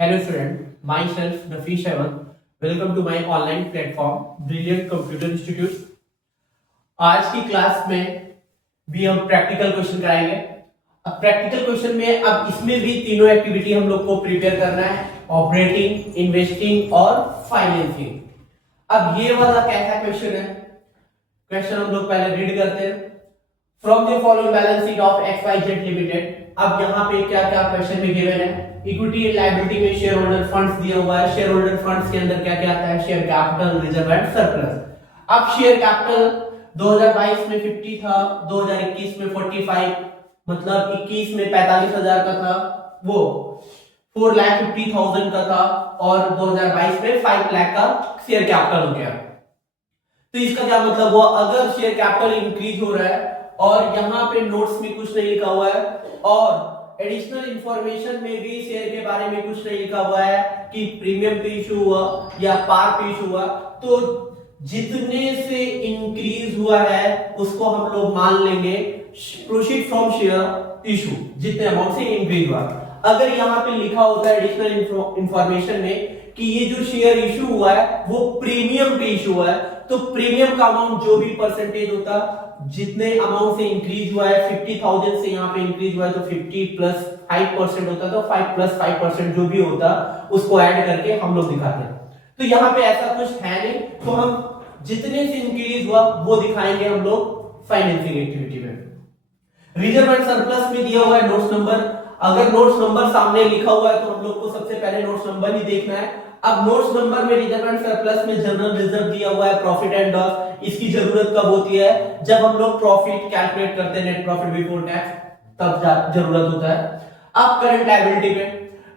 Hello student, myself Nafish Ahmed. Welcome to my online platform Brilliant Computer Institute. आज की class में भी हम प्रैक्टिकल क्वेश्चन कराएंगे। अब प्रैक्टिकल क्वेश्चन में अब इसमें भी तीनों एक्टिविटी हम लोग को प्रिपेयर करना है, ऑपरेटिंग, इन्वेस्टिंग और फाइनेंसिंग। अब ये वाला कैसा क्वेश्चन है? क्वेश्चन हम लोग पहले रीड करते हैं। From the following balance sheet of XYZ limited. अब यहाँ पे क्या क्या क्वेश्चन में गिवन है? इक्विटी एंड लायबिलिटी में शेयर होल्डर फंड्स दिया हुआ है। शेयर होल्डर फंड्स के अंदर क्या क्या आता है? Share capital, reserve and surplus. अब शेयर कैपिटल 2022 में 50 था, 2021 में 45, मतलब 21 में 45,000 का था, वो 4,50,000 का था, और 2022 में 5 लाख का शेयर कैपिटल हो गया। तो इसका क्या मतलब हुआ? अगर शेयर कैपिटल इंक्रीज हो रहा है और यहाँ पे नोट्स में कुछ नहीं लिखा हुआ है और एडिशनल इंफॉर्मेशन में भी शेयर के बारे में कुछ नहीं लिखा हुआ है कि प्रीमियम पे इशू हुआ या पार पे इशू हुआ, तो जितने से इंक्रीज हुआ है उसको हम लोग मान लेंगे प्रोसीड फ्रॉम शेयर इशू, जितने अमाउंट से इंक्रीज हुआ। अगर यहाँ पे लिखा होता है एडिशनल इंफॉर्मेशन में कि ये जो शेयर इशू हुआ है वो प्रीमियम पे इशू हुआ है, तो प्रीमियम का अमाउंट जो भी परसेंटेज होता, जितने अमाउंट से इंक्रीज हुआ है 50,000 से यहाँ पे इंक्रीज हुआ है तो 50 प्लस 5% होता, तो 5 प्लस 5% जो भी होता उसको ऐड करके हम लोग दिखाते हैं। तो यहाँ पे ऐसा कुछ है नहीं, तो हम जितने से इंक्रीज हुआ वो दिखाएंगे हम लोग फाइनेंसिंग एक्टिविटी में। रिजर्व एंड सरप्लस में दिया हुआ है नोट्स नंबर। अगर नोट्स नंबर सामने लिखा हुआ है तो हम लोग को सबसे पहले नोट्स नंबर ही देखना है। अब नोट्स नंबर में रिजर्व एंड सरप्लस में जनरल रिजर्व दिया हुआ है, प्रॉफिट एंड लॉस। इसकी जरूरत कब होती है? जब हम लोग प्रॉफिट कैलकुलेट करते हैं, नेट प्रॉफिट बिफोर टैक्स, तब जरूरत होता है। अब करंट लायबिलिटी में,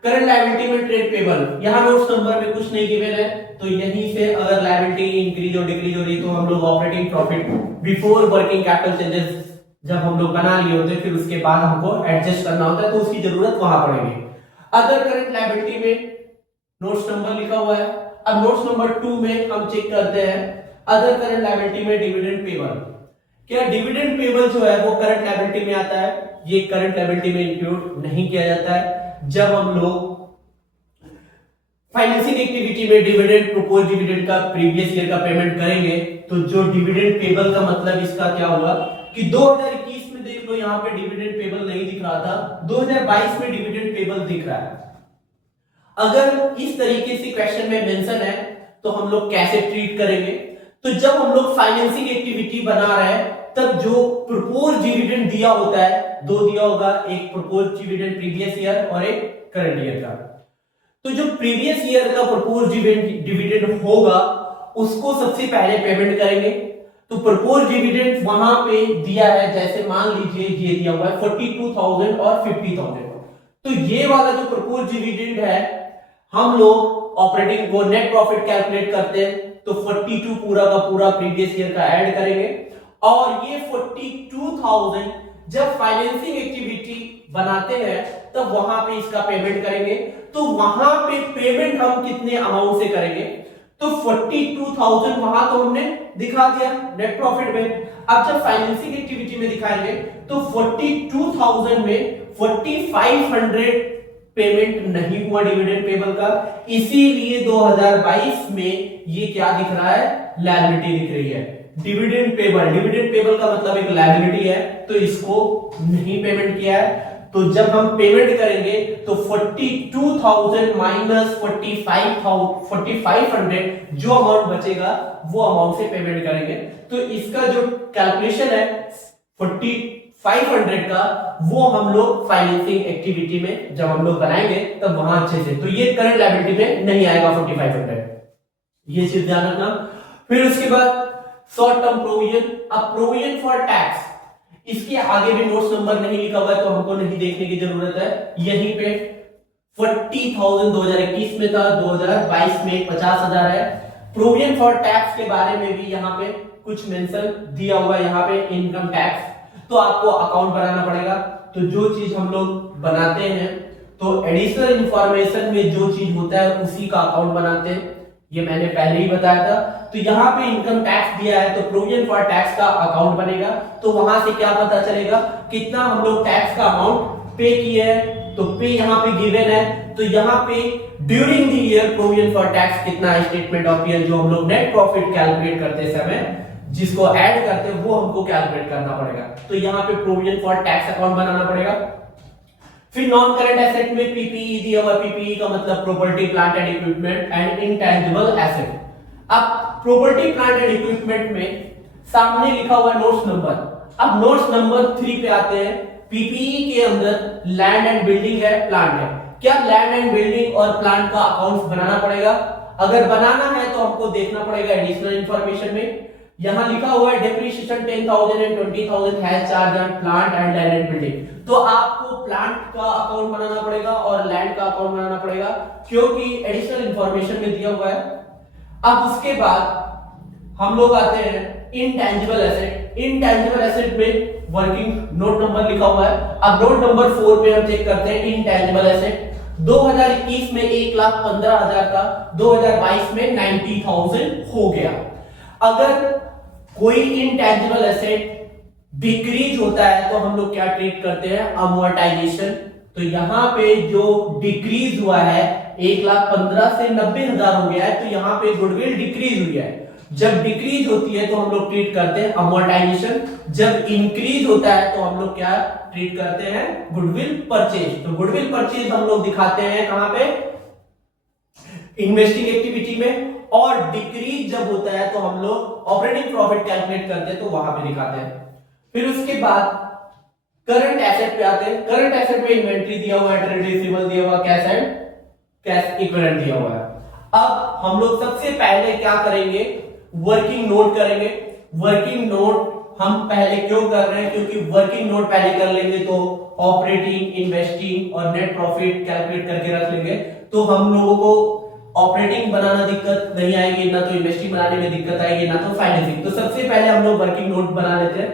करंट लायबिलिटी में ट्रेड पेबल, यहाँ नोट्स नंबर में कुछ नहीं गिवन है, तो यहीं से अगर लायबिलिटी इंक्रीज और डिक्रीज हो रही है तो हम लोग operating profit before working capital changes जब हम लोग बना लिए होते हैं फिर उसके बाद हमको एडजस्ट करना होता है, तो उसकी जरूरत वहां पड़ेगी। अदर करंट लायबिलिटी में नोट्स नंबर लिखा हुआ है। अब नोट्स नंबर 2 में हम चेक करते हैं अदर करंट लायबिलिटी में डिविडेंड पेबल। क्या डिविडेंड पेबल जो है वो करंट लायबिलिटी में आता है? ये करंट लायबिलिटी में इंक्लूड नहीं किया जाता है। जब हम लोग फाइनेंसिंग एक्टिविटी में डिविडेंड, प्रोपोज डिविडेंड का प्रीवियस ईयर का पेमेंट करेंगे तो जो डिविडेंड पेबल का मतलब इसका क्या होगा कि 2021 में देख लो यहाँ पे डिविडेंड पेबल नहीं दिख रहा था, 2022 में डिविडेंड पेबल दिख रहा है। अगर इस तरीके से क्वेश्चन में मेंशन है तो हम लोग कैसे ट्रीट करेंगे? तो जब हम लोग फाइनेंसिंग एक्टिविटी बना रहे हैं तब जो प्रपोज डिविडेंड दिया होता है, दो दिया होगा, एक प्रपोज डिविडेंड प्रीवियस ईयर और एक करंट ईयर का। तो जो प्रीवियस ईयर का प्रपोज डिविडेंड होगा उसको सबसे पहले पेमेंट करेंगे। तो प्रपोज डिविडेंड वहां पे दिया है, जैसे मान लीजिए ये दिया हुआ है 42,000 और 50,000, तो ये वाला जो प्रपोज डिविडेंड है हम लोग ऑपरेटिंग वो नेट प्रॉफिट कैलकुलेट करते हैं तो 42 पूरा का पूरा प्रीवियस ईयर का ऐड करेंगे, और ये 42,000 जब फाइनेंसिंग एक्टिविटी बनाते हैं तब वहां पे इसका पेमेंट करेंगे। तो वहां पे पेमेंट हम कितने अमाउंट से करेंगे? तो 42,000 वहां तो हमने दिखा दिया नेट प्रॉफिट में। अब जब फाइनेंसिंग एक्टिविटी में दिखाएंगे तो 42,000 में 4,500 पेमेंट नहीं हुआ डिविडेंड पेबल का, इसीलिए 2022 में ये क्या दिख रहा है? लायबिलिटी दिख रही है। डिविडेंड पेबल, डिविडेंड पेबल का मतलब एक लायबिलिटी है, तो इसको नहीं पेमेंट किया है। तो जब हम पेमेंट करेंगे तो 42,000 माइनस 4500 जो अमाउंट बचेगा वो अमाउंट से पेमेंट करेंगे। तो इसका जो कैलकुलेशन है 4500 का, वो हम लोग फाइनेंसिंग एक्टिविटी में जब हम लोग बनाएंगे तब वहां अच्छे से, तो ये करंट लायबिलिटी में नहीं आएगा 4500, ये चीज ध्यान रखना। फिर उसके बाद शॉर्ट टर्म प्रोविजन। अब प्रोविजन फॉर टैक्स, इसके आगे भी नोट्स नंबर नहीं लिखा हुआ है तो हमको नहीं देखने की जरूरत है। यहीं पे 40,000 2021 में था, 2022 में 50,000 है। प्रोविजन फॉर टैक्स के बारे में भी यहाँ पे कुछ मेंशन दिया हुआ है, यहाँ पे इनकम टैक्स, तो आपको अकाउंट बनाना पड़ेगा। तो जो चीज हम लोग बनाते हैं तो एडिशनल इंफॉर्मेशन में जो चीज होता है उसी का अकाउंट बनाते हैं, ये मैंने पहले ही बताया था। तो यहाँ पे इनकम टैक्स दिया है तो प्रोविजन फॉर टैक्स का अकाउंट बनेगा, तो वहां से क्या पता चलेगा कितना हम लोग टैक्स का अमाउंट पे किए हैं। तो पे यहाँ पे गिवन है तो यहाँ पे during the year provision for tax कितना है, स्टेटमेंट ऑफ ईयर जो हम लोग नेट प्रॉफिट कैलकुलेट करते समय जिसको ऐड करते हैं वो हमको कैलकुलेट करना पड़ेगा। तो यहाँ पे प्रोविजन फॉर टैक्स अकाउंट बनाना पड़ेगा। फिर नॉन करंट एसेट में पीपीई दिया हुआ, पीपीई का मतलब property plant and equipment and intangible asset. अब प्रॉपर्टी प्लांट एंड इक्विपमेंट में सामने लिखा हुआ नोट्स नंबर। अब नोट्स नंबर 3 पे आते हैं। पीपीई के अंदर लैंड एंड बिल्डिंग है, प्लांट है। क्या लैंड एंड बिल्डिंग और प्लांट का अकाउंट बनाना पड़ेगा? अगर बनाना है तो हमको देखना पड़ेगा एडिशनल इंफॉर्मेशन में। यहां लिखा हुआ है depreciation 10,000 and 20,000 has charge on plant and land and building. तो आपको प्लांट का अकाउंट बनाना पड़ेगा और लैंड का अकाउंट बनाना पड़ेगा क्योंकि एडिशनल इंफॉर्मेशन में दिया हुआ है। अब उसके बाद हम लोग आते हैं इनटैंजिबल एसेट। इनटैंजिबल एसेट में वर्किंग नोट नंबर लिखा हुआ है। अब नोट नंबर 4 पे हम चेक करते हैं इनटैंजिबल एसेट। 2021 में 1,15,000 का 2022 में 90,000 हो गया। अगर कोई इनटैंजिबल एसेट डिक्रीज होता है तो हम लोग क्या ट्रीट करते हैं, अमोर्टाइजेशन। तो यहां पे जो डिक्रीज हुआ है 1,15,000 से 90,000 हो गया है, तो यहां पे गुडविल डिक्रीज हुई है। जब डिक्रीज होती है तो हम लोग ट्रीट करते हैं अमोर्टाइजेशन। जब इंक्रीज होता है तो हम लोग क्या ट्रीट करते हैं, गुडविल परचेज। तो गुडविल परचेज हम लोग दिखाते हैं कहां पे, इन्वेस्टिंग एक्टिविटी में। और डिक्रीज जब होता है तो हम लोग ऑपरेटिंग प्रॉफिट कैलकुलेट करते हैं तो वहां पे दिखाते हैं। फिर उसके बाद करंट एसेट पे आते हैं। करंट एसेट पे इन्वेंट्री दिया हुआ है, ट्रेड रिसीवेबल दिया हुआ, कैश एंड कैश इक्विवेलेंट दिया हुआ है। अब हम लोग सबसे पहले क्या करेंगे, वर्किंग नोट करेंगे। वर्किंग नोट हम पहले क्यों कर रहे हैं, क्योंकि वर्किंग नोट पहले कर लेंगे तो ऑपरेटिंग, इन्वेस्टिंग और नेट प्रॉफिट कैलकुलेट करके रख लेंगे तो हम लोगों को ऑपरेटिंग बनाना दिक्कत नहीं आएगी, ना तो इन्वेस्टिंग बनाने में दिक्कत आएगी, ना तो फाइनेंसिंग। तो सबसे पहले हम लोग वर्किंग नोट बना लेते हैं।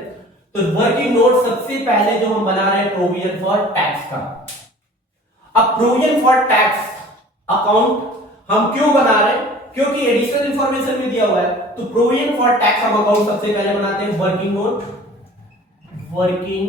तो वर्किंग नोट सबसे पहले जो हम बना रहे हैं प्रोविजन फॉर टैक्स का। अब प्रोविजन फॉर टैक्स अकाउंट हम क्यों बना रहे हैं, क्योंकि एडिशनल इंफॉर्मेशन में दिया हुआ है। तो प्रोविजन फॉर टैक्स हम अकाउंट सबसे पहले बनाते हैं वर्किंग नोट। वर्किंग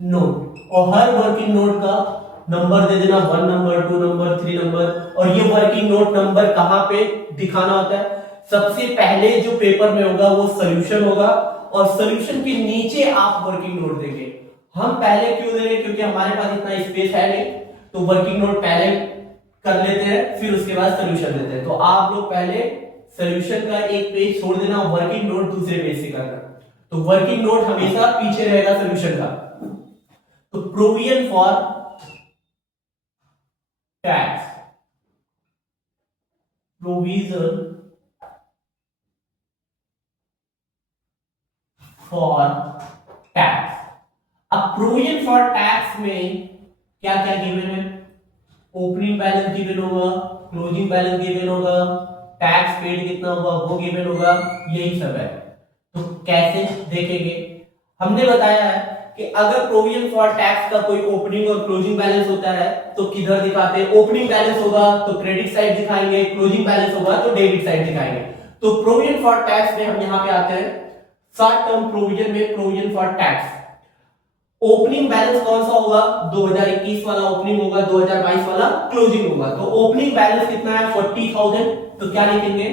नोट, और हर वर्किंग नोट का नंबर दे देना, 1 नंबर, 2 नंबर, 3 नंबर। और ये वर्किंग नोट नंबर कहां पे दिखाना होता है, सबसे पहले जो पेपर में होगा वो सॉल्यूशन होगा और सॉल्यूशन के नीचे आप वर्किंग नोट देंगे। हम पहले क्यों दे रहे हैं, क्योंकि हमारे पास इतना स्पेस है नहीं, तो वर्किंग नोट पहले कर लेते हैं फिर उसके बाद सॉल्यूशन देते हैं। तो आप लोग पहले सॉल्यूशन का एक पेज छोड़ देना, वर्किंग नोट दूसरे पेज से करना। तो वर्किंग नोट हमेशा पीछे रहेगा सॉल्यूशन का। तो provision for tax, provision for tax. अब प्रोविजन फॉर टैक्स में क्या क्या गिवन है, ओपनिंग बैलेंस गिवन होगा, क्लोजिंग बैलेंस गिवन होगा, टैक्स पेड कितना होगा वो गिवन होगा, यही सब है। तो कैसे देखेंगे, हमने बताया है कि अगर प्रोविजन फॉर टैक्स का कोई ओपनिंग और क्लोजिंग बैलेंस होता है तो किधर दिखाते हैं, ओपनिंग बैलेंस होगा तो क्रेडिट साइड दिखाएंगे, क्लोजिंग बैलेंस होगा तो डेबिट साइड दिखाएंगे। तो प्रोविजन फॉर टैक्स में हम यहां पे आते हैं शॉर्ट टर्म प्रोविजन में। Provision for tax opening balance कौन सा होगा, 2021 वाला ओपनिंग होगा, 2022 वाला क्लोजिंग होगा। तो ओपनिंग बैलेंस कितना है, 40,000। तो क्या लिखेंगे,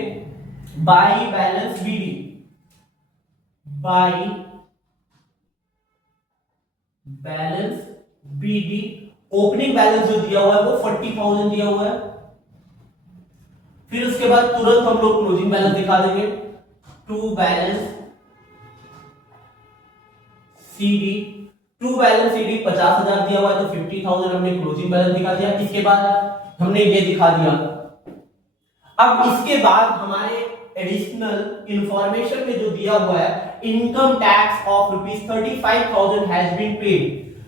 by balance BD, by balance BD. Opening balance जो दिया हुआ है वो 40,000 दिया हुआ है। फिर उसके बाद तुरंत हम लोग क्लोजिंग बैलेंस दिखा देंगे, to balance CD. To balance CD 50,000 दिया हुआ है तो 50,000 हमने क्लोजिंग बैलेंस दिखा दिया। इसके बाद हमने ये दिखा दिया। अब इसके बाद हमारे एडिशनल इंफॉर्मेशन में जो दिया हुआ है, income tax of ₹35,000 has been paid.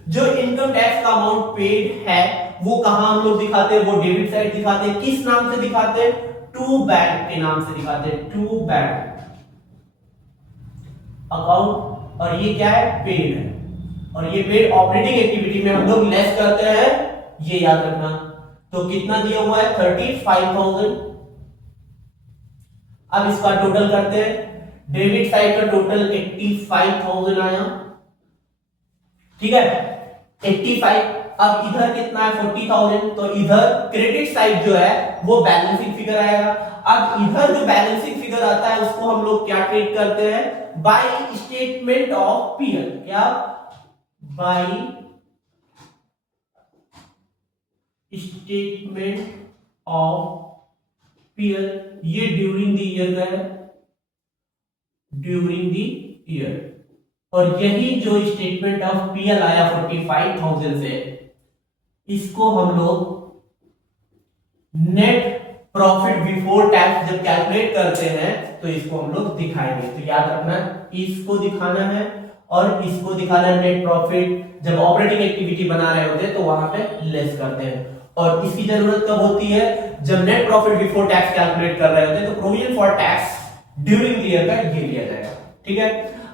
जो इनकम टैक्स का अमाउंट पेड है वो कहां हम लोग दिखाते हैं, वो डेबिट साइड दिखाते हैं। किस नाम से दिखाते हैं, टू बैंक के नाम से दिखाते हैं, टू बैंक अकाउंट। और ये क्या है, पेड है। और ये पेड ऑपरेटिंग एक्टिविटी में हम लोग लेस करते हैं, ये याद रखना। तो कितना दिया हुआ है, 35,000। अब इसका टोटल करते हैं, डेबिट साइड का टोटल 85,000 आया, ठीक है 85। अब इधर कितना है 40,000, तो इधर क्रेडिट साइड जो है वो बैलेंसिंग फिगर आएगा। अब इधर जो बैलेंसिंग फिगर आता है उसको हम लोग क्या ट्रीट करते हैं, बाय स्टेटमेंट ऑफ पीएल। क्या, बाय स्टेटमेंट ऑफ पीएल। ये ड्यूरिंग द ईयर का है, ड्यूरिंग द ईयर। और यही जो स्टेटमेंट ऑफ पीएल आया 45,000 से, इसको हम लोग नेट प्रॉफिट बिफोर टैक्स जब कैलकुलेट करते हैं तो इसको हम लोग दिखाएंगे। तो याद रखना, इसको दिखाना है और इसको दिखाना है। नेट प्रॉफिट जब ऑपरेटिंग एक्टिविटी बना रहे होते हैं तो वहां पे लेस करते हैं, और इसकी जरूरत कब होती है, जब net profit before tax calculate कर रहे होते हैं तो provision for tax during the year का ये लिया जाएगा। ठीक है,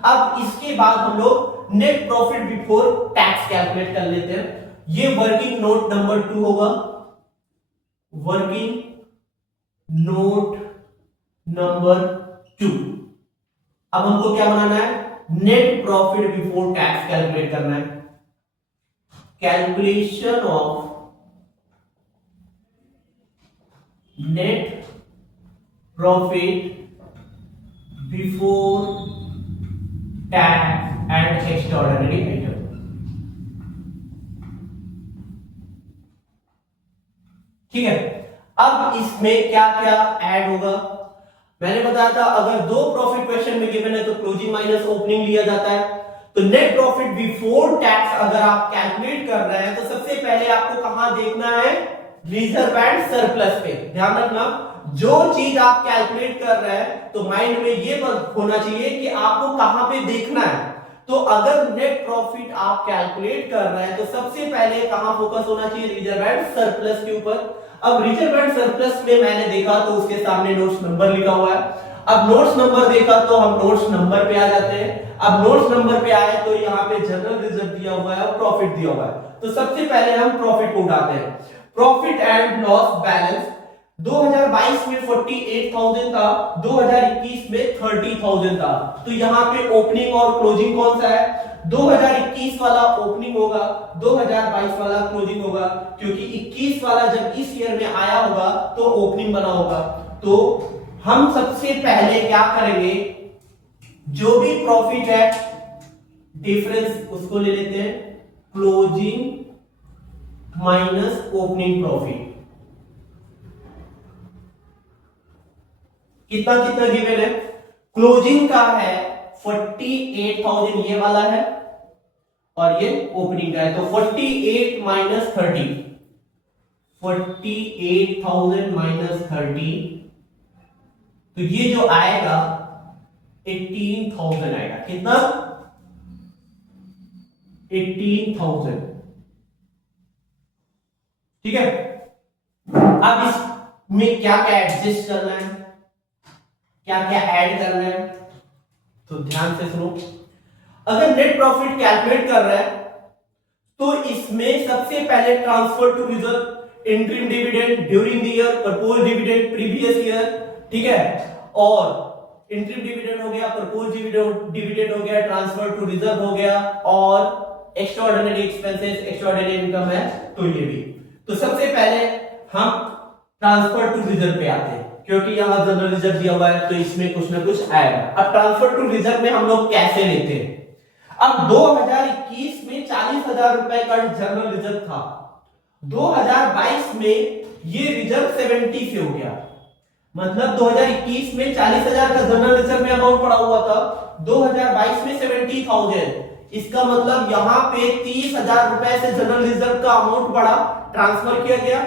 अब इसके बाद हम लोग net profit before tax calculate कर लेते हैं। ये वर्किंग नोट नंबर 2 होगा, वर्किंग नोट नंबर 2। अब हमको क्या बनाना है, net profit before tax calculate करना है। Calculation of net profit before tax and extraordinary item. ठीक है, अब इसमें क्या क्या ऐड होगा, मैंने बताया था अगर दो प्रॉफिट क्वेश्चन में गिवन है तो क्लोजिंग माइनस ओपनिंग लिया जाता है। तो नेट प्रॉफिट बिफोर टैक्स अगर आप कैलकुलेट कर रहे हैं तो सबसे पहले आपको कहां देखना है, रिजर्व एंड सरप्लस पे। ध्यान रखना, जो चीज आप कैलकुलेट कर रहे हैं तो माइंड में ये होना चाहिए कि आपको कहां पे देखना है। तो अगर नेट प्रॉफिट आप कैलकुलेट कर रहे हैं तो सबसे पहले कहां फोकस होना चाहिए, रिजर्व एंड सरप्लस के ऊपर। अब रिजर्व एंड सरप्लस में मैंने देखा तो उसके सामने नोट्स नंबर लिखा हुआ है। अब नोट्स नंबर देखा तो हम नोट्स नंबर पे आ जाते हैं। अब नोट्स नंबर पे आए तो यहाँ पे जनरल रिजर्व दिया हुआ है और प्रॉफिट दिया हुआ है। तो सबसे पहले हम प्रॉफिट को उठाते हैं। प्रॉफिट एंड लॉस बैलेंस 2022 में 48,000 था, 2021 में 30,000 था। तो यहाँ पे ओपनिंग और क्लोजिंग कौन सा है, 2021 वाला ओपनिंग होगा, 2022 वाला क्लोजिंग होगा, क्योंकि 21 वाला जब इस ईयर में आया होगा तो ओपनिंग बना होगा। तो हम सबसे पहले क्या करेंगे, जो भी प्रॉफिट है डिफरेंस उसको ले लेते हैं, क्लोजिंग माइनस ओपनिंग प्रॉफिट। कितना कितना गिवन है, क्लोजिंग का है 48,000 ये वाला है और ये ओपनिंग का है। तो 48 माइनस 30, 48,000 माइनस 30, तो ये जो आएगा 18,000 आएगा। कितना, 18,000। ठीक है, अब इसमें क्या क्या एडजस्ट करना है, क्या क्या ऐड करना है, तो ध्यान से सुनो। अगर नेट प्रॉफिट कैलकुलेट कर रहा है तो इसमें सबसे पहले transfer to reserve, interim dividend during the year, propose dividend previous year, ठीक है, और इंटरिम डिविडेंड हो गया, प्रपोज डिविडेंड हो गया, ट्रांसफर टू रिजर्व हो गया, और एक्स्ट्राऑर्डिनरी एक्सपेंसेस, एक्स्ट्राऑर्डिनरी इनकम है तो ये भी। तो सबसे पहले हम ट्रांसफर टू रिजर्व पे आते हैं, क्योंकि यहां जनरल रिजर्व दिया हुआ है तो इसमें कुछ ना कुछ आएगा। अब ट्रांसफर टू रिजर्व में हम लोग कैसे लेते हैं, अब 2021 में 40,000 रुपए का जनरल रिजर्व था, 2022 में ये रिजर्व 70 से हो गया। मतलब 2021 में 40,000 का जनरल रिजर्व में अमाउंट पड़ा हुआ था, 2022 में 70,000। इसका मतलब यहाँ पे 30,000 रुपए से जनरल रिजर्व का अमाउंट बढ़ा, ट्रांसफर किया गया।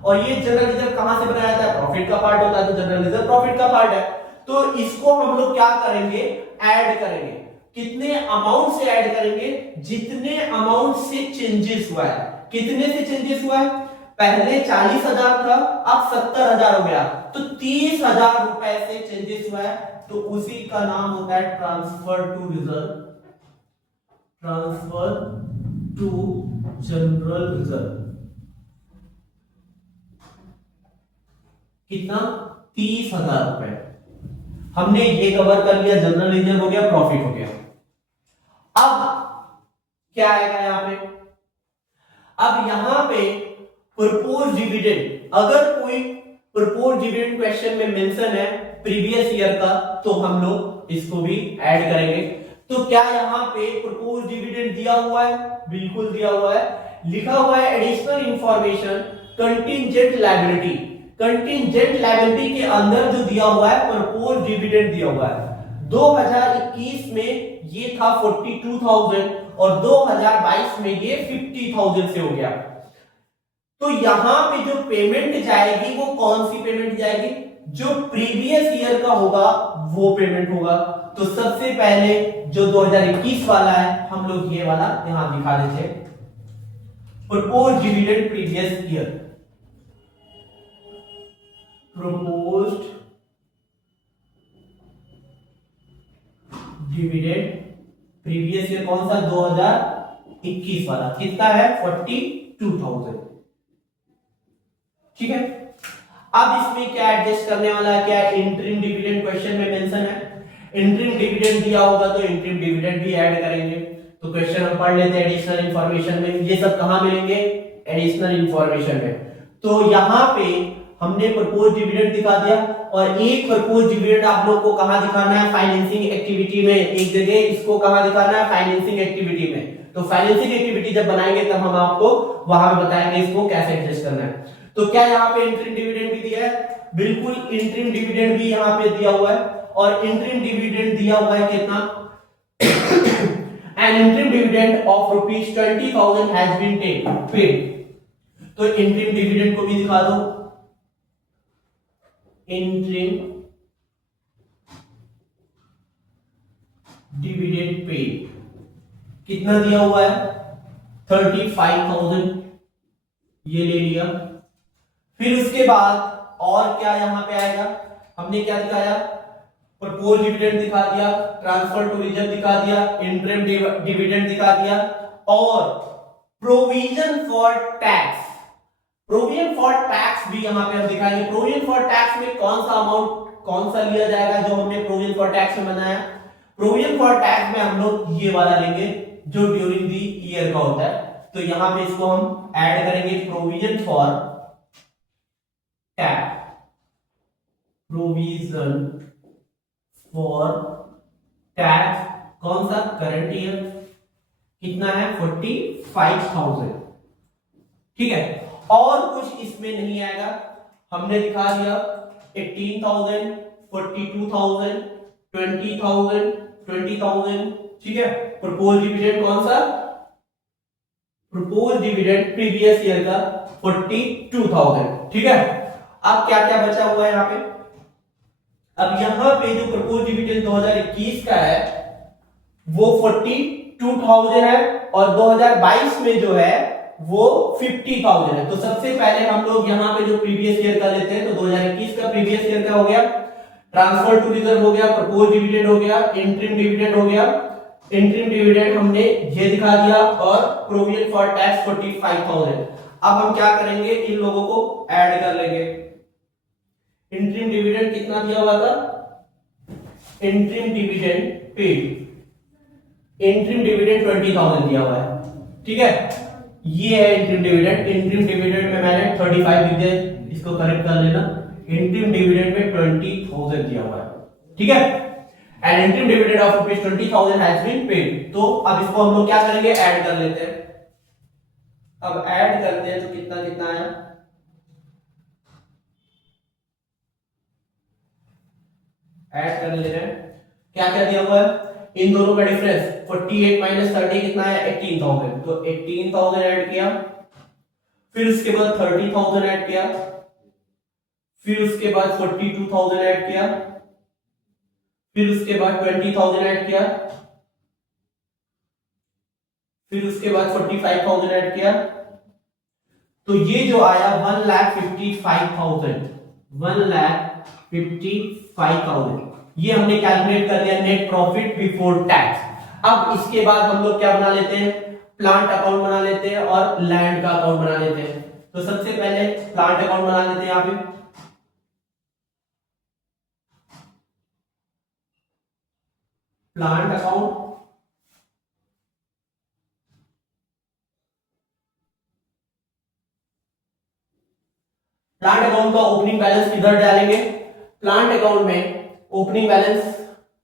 और ये जनरल रिजर्व कहां से बनाया जाता है, प्रॉफिट का पार्ट होता है, तो जनरल रिजर्व प्रॉफिट का पार्ट है। तो इसको हम लोग क्या करेंगे, ऐड करेंगे। कितने अमाउंट से ऐड करेंगे, जितने अमाउंट से चेंजेस हुआ है। कितने से चेंजेस हुआ है, पहले 40,000 था, अब 70,000 हो गया, तो 30,000 रुपए से चेंजेस हुआ है, तो उसी का नाम होता है transfer to reserve, transfer to general reserve. कितना, 30,000 रुपए। हमने ये कवर कर लिया, जनरल रिजर्व हो गया, प्रॉफिट हो गया। अब क्या आएगा यहां पे, अब यहां पे प्रपोज डिविडेंड, अगर कोई प्रपोज डिविडेंड क्वेश्चन में मेंशन है प्रीवियस ईयर का, तो हम लोग इसको भी ऐड करेंगे। तो क्या यहाँ पे प्रपोज डिविडेंड दिया हुआ है? बिल्कुल दिया हुआ है, लिखा हुआ है additional information contingent liability. Contingent liability के अंदर जो दिया हुआ है प्रपोज डिविडेंड दिया हुआ है। 2021 में ये था 42,000 और 2022 में ये 50,000 से हो गया। तो यहां पे जो पेमेंट जाएगी वो कौन सी पेमेंट जाएगी? जो प्रीवियस ईयर का होगा वो पेमेंट होगा। तो सबसे पहले जो 2021 वाला है हम लोग ये वाला यहां दिखा देते हैं, propose dividend previous year. Proposed dividend previous year कौन सा? 2021 वाला। कितना है? 42,000। ठीक है। अब इसमें क्या एडजस्ट करने वाला है? क्या इंटरिम डिविडेंड क्वेश्चन में मेंशन है, इंटरिम डिविडेंड दिया होगा तो इंटरिम डिविडेंड भी ऐड करेंगे। तो क्वेश्चन हम पढ़ लेते हैं एडिशनल इंफॉर्मेशन में। ये सब कहां मिलेंगे? एडिशनल इंफॉर्मेशन में। तो यहां पे हमने प्रपोज डिविडेंड दिखा दिया, और एक प्रपोज डिविडेंड आप लोग को कहां दिखाना है? फाइनेंसिंग एक्टिविटी में। एक जगह इसको कहां दिखाना है? फाइनेंसिंग एक्टिविटी में। तो फाइनेंसिंग एक्टिविटी जब बनाएंगे तब हम आपको वहां पे बताएंगे इसको कैसे एडजस्ट करना है। तो क्या यहाँ पे इंटरिम डिविडेंड भी दिया है? बिल्कुल, इंटरिम डिविडेंड भी यहाँ पे दिया हुआ है। और इंटरिम डिविडेंड दिया हुआ है कितना? An interim dividend of ₹20,000 has been paid. तो इंटरिम डिविडेंड को भी दिखा दो। इंटरिम डिविडेंड पेड कितना दिया हुआ है? 35,000, ये ले लिया। फिर उसके बाद और क्या यहां पे आएगा? हमने क्या दिखाया? प्रपोज डिविडेंड दिखा दिया, ट्रांसफर टूरिज्म दिखा दिया, इंटरिम डिविडेंड दिखा दिया, और provision for tax. Provision for tax भी यहां पे हम दिखाएंगे। प्रोविजन फॉर टैक्स में कौन सा अमाउंट कौन सा लिया जाएगा जो हमने प्रोविजन फॉर टैक्स में बनाया? प्रोविजन फॉर टैक्स में हम लोग ये वाला लेंगे जो ड्यूरिंग द ईयर का होता है। तो यहां पे इसको हम ऐड करेंगे, provision for tax. Provision for tax कौन सा? Current year. कितना है? 45,000। ठीक है। और कुछ इसमें नहीं आएगा। हमने दिखा दिया 18,000, 42,000, 20,000, 20,000। ठीक है। प्रपोज डिविडेंड कौन सा? प्रपोज डिविडेंड प्रीवियस ईयर का 42,000। ठीक है। अब क्या क्या बचा हुआ है यहां पे? अब यहां पे जो प्रपोज डिविडेंड 2021 का है वो 42,000 है, और 2022 में जो है वो 50,000 है। तो सबसे पहले हम लोग यहां पे जो प्रीवियस ईयर का लेते हैं, तो 2021 का प्रीवियस ईयर का हो गया, ट्रांसफर टू रिजर्व हो गया, प्रपोज डिविडेंड हो गया, इंटरिम डिविडेंड हो गया। इंटरिम डिविडेंड हमने ये दिखा दिया, और प्रोविजन फॉर टैक्स 45,000। अब हम क्या करेंगे? इन लोगों को ऐड कर लेंगे। इंटरिम डिविडेंड कितना दिया हुआ था? Interim dividend paid, interim dividend 20,000 दिया हुआ है। ठीक है। ये है इंटरिम डिविडेंड। इंटरिम डिविडेंड में मैंने 35 लिख दिया, इसको करेक्ट कर लेना। इंटरिम डिविडेंड में 20,000 दिया हुआ है। ठीक है। And interim dividend of ₹20,000 has been paid. तो अब इसको हम लोग क्या करेंगे? ऐड कर लेते हैं। अब ऐड करते हैं तो कितना कितना आया? ऐड कर ले रहे हैं। क्या क्या दिया हुआ है? इन दोनों का डिफरेंस 48 माइनस 30 कितना है? 18,000। तो 18,000 ऐड किया, फिर उसके बाद 30,000 ऐड किया, फिर उसके बाद 42,000 ऐड किया, फिर उसके बाद 20,000 ऐड किया, फिर उसके बाद 45,000 ऐड किया। तो ये जो आया 1,55,000, 1,55,000, ये हमने कैलकुलेट कर लिया नेट प्रॉफिट बिफोर टैक्स। अब इसके बाद हम लोग क्या बना लेते हैं? प्लांट अकाउंट बना लेते हैं और लैंड का अकाउंट बना लेते हैं। तो सबसे पहले प्लांट अकाउंट बना लेते हैं। यहां पे प्लांट अकाउंट, प्लांट अकाउंट का ओपनिंग बैलेंस किधर डालेंगे? प्लांट अकाउंट में ओपनिंग बैलेंस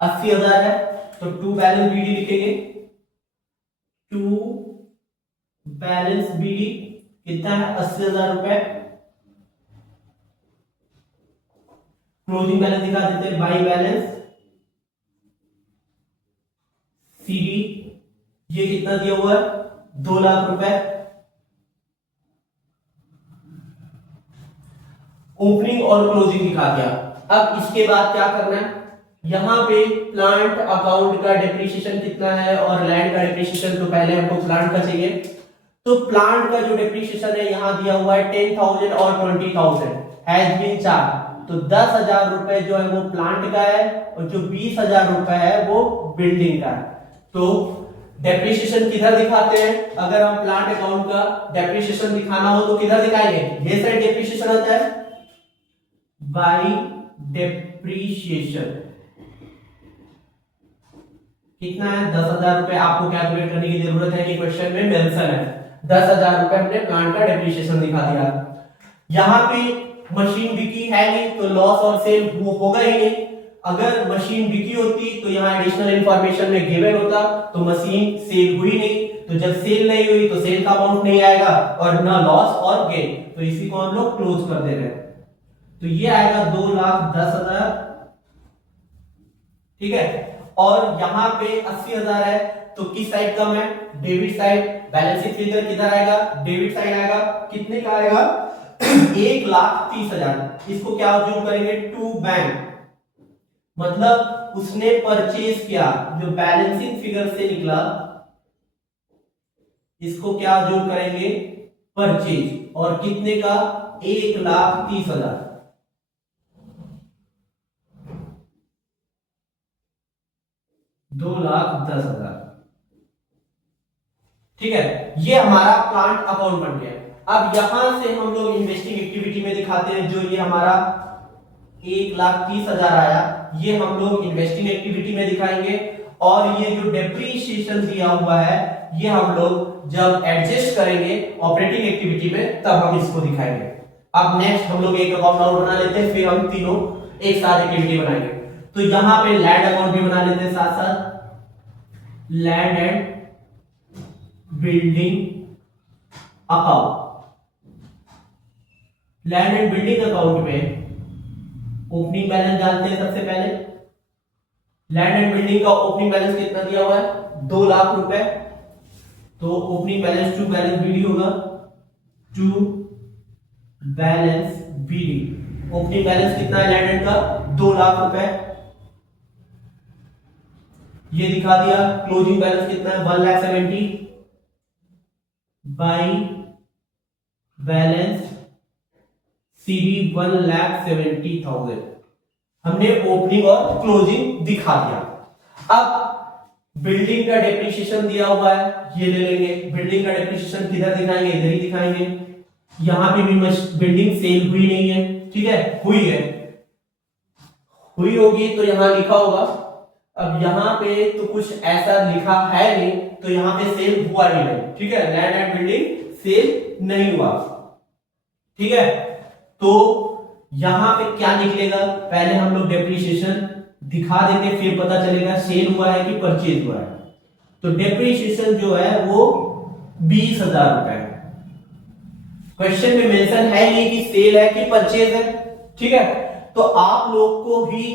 80,000 है, तो टू बैलेंस बीडी लिखेंगे। टू बैलेंस बीडी कितना है? 80,000 रुपए। क्लोजिंग बैलेंस दिखा देते हैं, बाई बैलेंस सीडी, ये कितना दिया हुआ है? 2 लाख रुपए। ओपनिंग और क्लोजिंग दिखा दिया। अब इसके बाद क्या करना है? यहां पे प्लांट अकाउंट का डेप्रिसिएशन कितना है और लैंड का डेप्रिसिएशन, तो पहले हमको प्लांट का चाहिए। तो प्लांट का जो डेप्रिसिएशन है यहां दिया हुआ है 10,000 और 20,000 हैज बीन चार्ज। तो 10,000 रुपए जो है वो प्लांट का है और जो 20,000 रुपए है वो बिल्डिंग का है। तो डेप्रिसिएशन किधर दिखाते हैं? अगर हम प्लांट अकाउंट का डेप्रिसिएशन दिखाना हो तो किधर दिखाएंगे? ये साइड डेप्रिसिएशन होता है, बाई डेप्रिसिएशन कितना है? 10,000 रुपए। आपको कैलकुलेट करने की जरूरत है कि क्वेश्चन में मेंशन है। 10,000 रुपए हमने प्लांट का डेप्रिसिएशन दिखा दिया। यहां पे मशीन बिकी है नहीं तो लॉस और सेल होगा ही नहीं। अगर मशीन बिकी होती तो यहाँ एडिशनल इंफॉर्मेशन में गिवन होता, तो मशीन सेल हुई नहीं, तो जब सेल नहीं हुई तो सेल का अमाउंट नहीं आएगा और ना लॉस और गेन, तो इसी को हम लोग क्लोज कर दे रहे हैं। तो ये आएगा 2,10,000, ठीक है। और यहाँ पे 80,000 है, तो किस साइड कम है? Debit side. Balance sheet figure किधर आएगा? डेबिट साइड आएगा। कितने का आएगा? 1,30,000। इसको क्या अज्यूम करेंगे? टू बैंक, मतलब उसने परचेज किया, जो बैलेंसिंग फिगर से निकला इसको क्या अज्यूम करेंगे? परचेज। और कितने का? 1,30,000। $2,10,000, ठीक है। ये हमारा प्लांट अकाउंट बन गया। अब यहां से हम लोग इन्वेस्टिंग एक्टिविटी में दिखाते हैं, जो ये हमारा 1,30,000 आया, ये हम लोग इन्वेस्टिंग एक्टिविटी में दिखाएंगे। और ये जो डेप्रीशिएशन दिया हुआ है ये हम लोग जब एडजस्ट करेंगे ऑपरेटिंग एक्टिविटी में तब हम इसको दिखाएंगे। अब नेक्स्ट हम लोग एक अकाउंट और बना लेते हैं, फिर हम तीनों एक साथ एक्टिविटी बनाएंगे। तो यहां पे लैंड अकाउंट भी बना लेते हैं साथ साथ, land and building account. Land and building account में ओपनिंग बैलेंस डालते हैं सबसे पहले। लैंड एंड बिल्डिंग का ओपनिंग बैलेंस कितना दिया हुआ है? 2 लाख रुपए। तो opening balance to balance BD होगा, to balance BD. Opening balance कितना है लैंड एंड का? 2 लाख रुपए, ये दिखा दिया। क्लोजिंग बैलेंस कितना है? 1,70,000 बाई बैलेंस सीडी 1,70,000। हमने ओपनिंग और क्लोजिंग दिखा दिया। अब बिल्डिंग का डेप्रिसिएशन दिया हुआ है, ये ले लेंगे। बिल्डिंग का डेप्रिसिएशन किधर दिखाएंगे? इधर ही दिखाएंगे। यहां पे भी बिल्डिंग सेल हुई नहीं है, ठीक है, हुई है, हुई होगी तो यहां लिखा होगा। अब यहां पे तो कुछ ऐसा लिखा है नहीं, तो यहां पे सेल हुआ ही नहीं, ठीक है। लैंड एंड बिल्डिंग सेल नहीं हुआ, ठीक है। तो यहां पे क्या निकलेगा? पहले हम लोग डेप्रिसिएशन दिखा देंगे, फिर पता चलेगा सेल हुआ है कि परचेज हुआ है। तो डेप्रिसिएशन जो है वो 20,000 रुपए है। क्वेश्चन में मेंशन है नहीं कि सेल है कि परचेज है, ठीक है। तो आप लोग को भी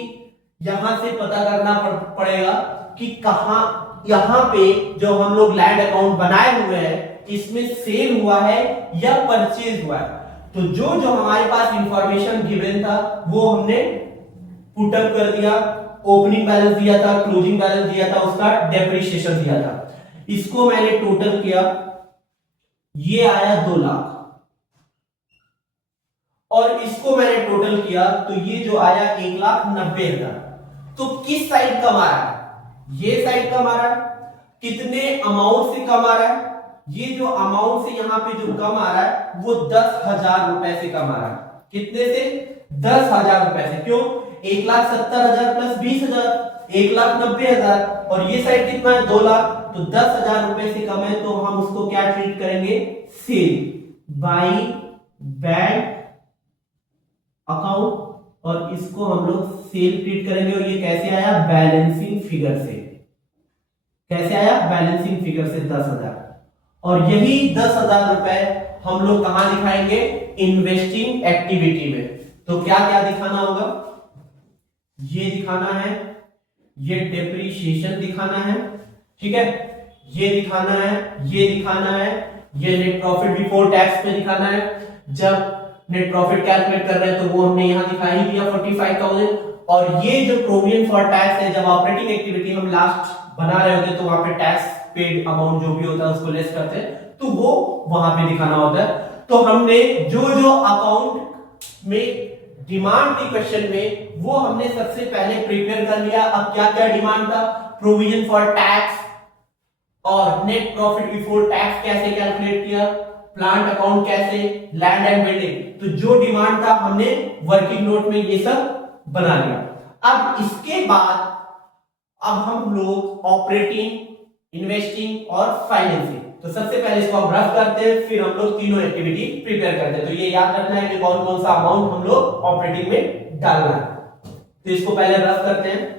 यहां से पता करना पड़ेगा कि कहां, यहां पे जो हम लोग लैंड अकाउंट बनाए हुए हैं इसमें सेल हुआ है या परचेज हुआ है। तो जो हमारे पास इंफॉर्मेशन गिवन था वो हमने पुट अप कर दिया। ओपनिंग बैलेंस दिया था, क्लोजिंग बैलेंस दिया था, उसका डेप्रिसिएशन दिया था। इसको मैंने टोटल किया, ये आया 2 लाख। और इसको मैंने टोटल किया तो ये जो आया 1,90,000। तो किस साइड कम आ रहा है? ये साइड कम आ रहा है। कितने अमाउंट से कम आ रहा है? ये जो अमाउंट से यहां पे जो कम आ रहा है वो 10,000 रुपए से कम आ रहा है। कितने से? 10,000 रुपए से। क्यों? 1,70,000 प्लस 20,000, 1,90,000। और ये साइड कितना है? 2 लाख। तो 10,000 रुपए से कम है तो हम उसको क्या ट्रीट करेंगे? सेल बाई बैंक और इसको हम लोग सेल ट्रीट करेंगे। और ये कैसे आया? बैलेंसिंग फिगर से। कैसे आया? बैलेंसिंग फिगर से 10,000। और यही 10,000 रुपए हम लोग कहां दिखाएंगे? इन्वेस्टिंग एक्टिविटी में। तो क्या क्या दिखाना होगा? ये दिखाना है, ये डेप्रीशिएशन दिखाना है, ठीक है, ये दिखाना है, ये दिखाना है, ये नेट प्रॉफिट बिफोर टैक्स पे दिखाना है। जब नेट प्रॉफिट कैलकुलेट कर रहे हैं तो वो हमने यहां दिखा ही दिया 45,000। और ये जो प्रोविजन फॉर टैक्स है, जब ऑपरेटिंग एक्टिविटी हम लास्ट बना रहे होते हैं तो वहां पे टैक्स पेड अमाउंट जो भी होता है उसको लेस करते हैं, तो वो वहां पे दिखाना होता है। तो हमने जो जो अकाउंट में डिमांड थी क्वेश्चन में, वो हमने सबसे पहले प्रिपेयर कर लिया। अब क्या क्या डिमांड था? प्रोविजन फॉर टैक्स और नेट प्रॉफिट बिफोर टैक्स कैसे कैलकुलेट किया, प्लांट अकाउंट कैसे, लैंड एंड बिल्डिंग। तो जो डिमांड था हमने वर्किंग नोट में ये सब बना लिया। अब इसके बाद अब हम लोग ऑपरेटिंग, इन्वेस्टिंग और फाइनेंसिंग। तो सबसे पहले इसको हम रफ करते हैं, फिर हम लोग तीनों एक्टिविटी प्रिपेयर करते हैं। तो ये याद रखना है कि कौन कौन सा अमाउंट हम लोग ऑपरेटिंग में डालना है। तो इसको पहले रफ करते हैं।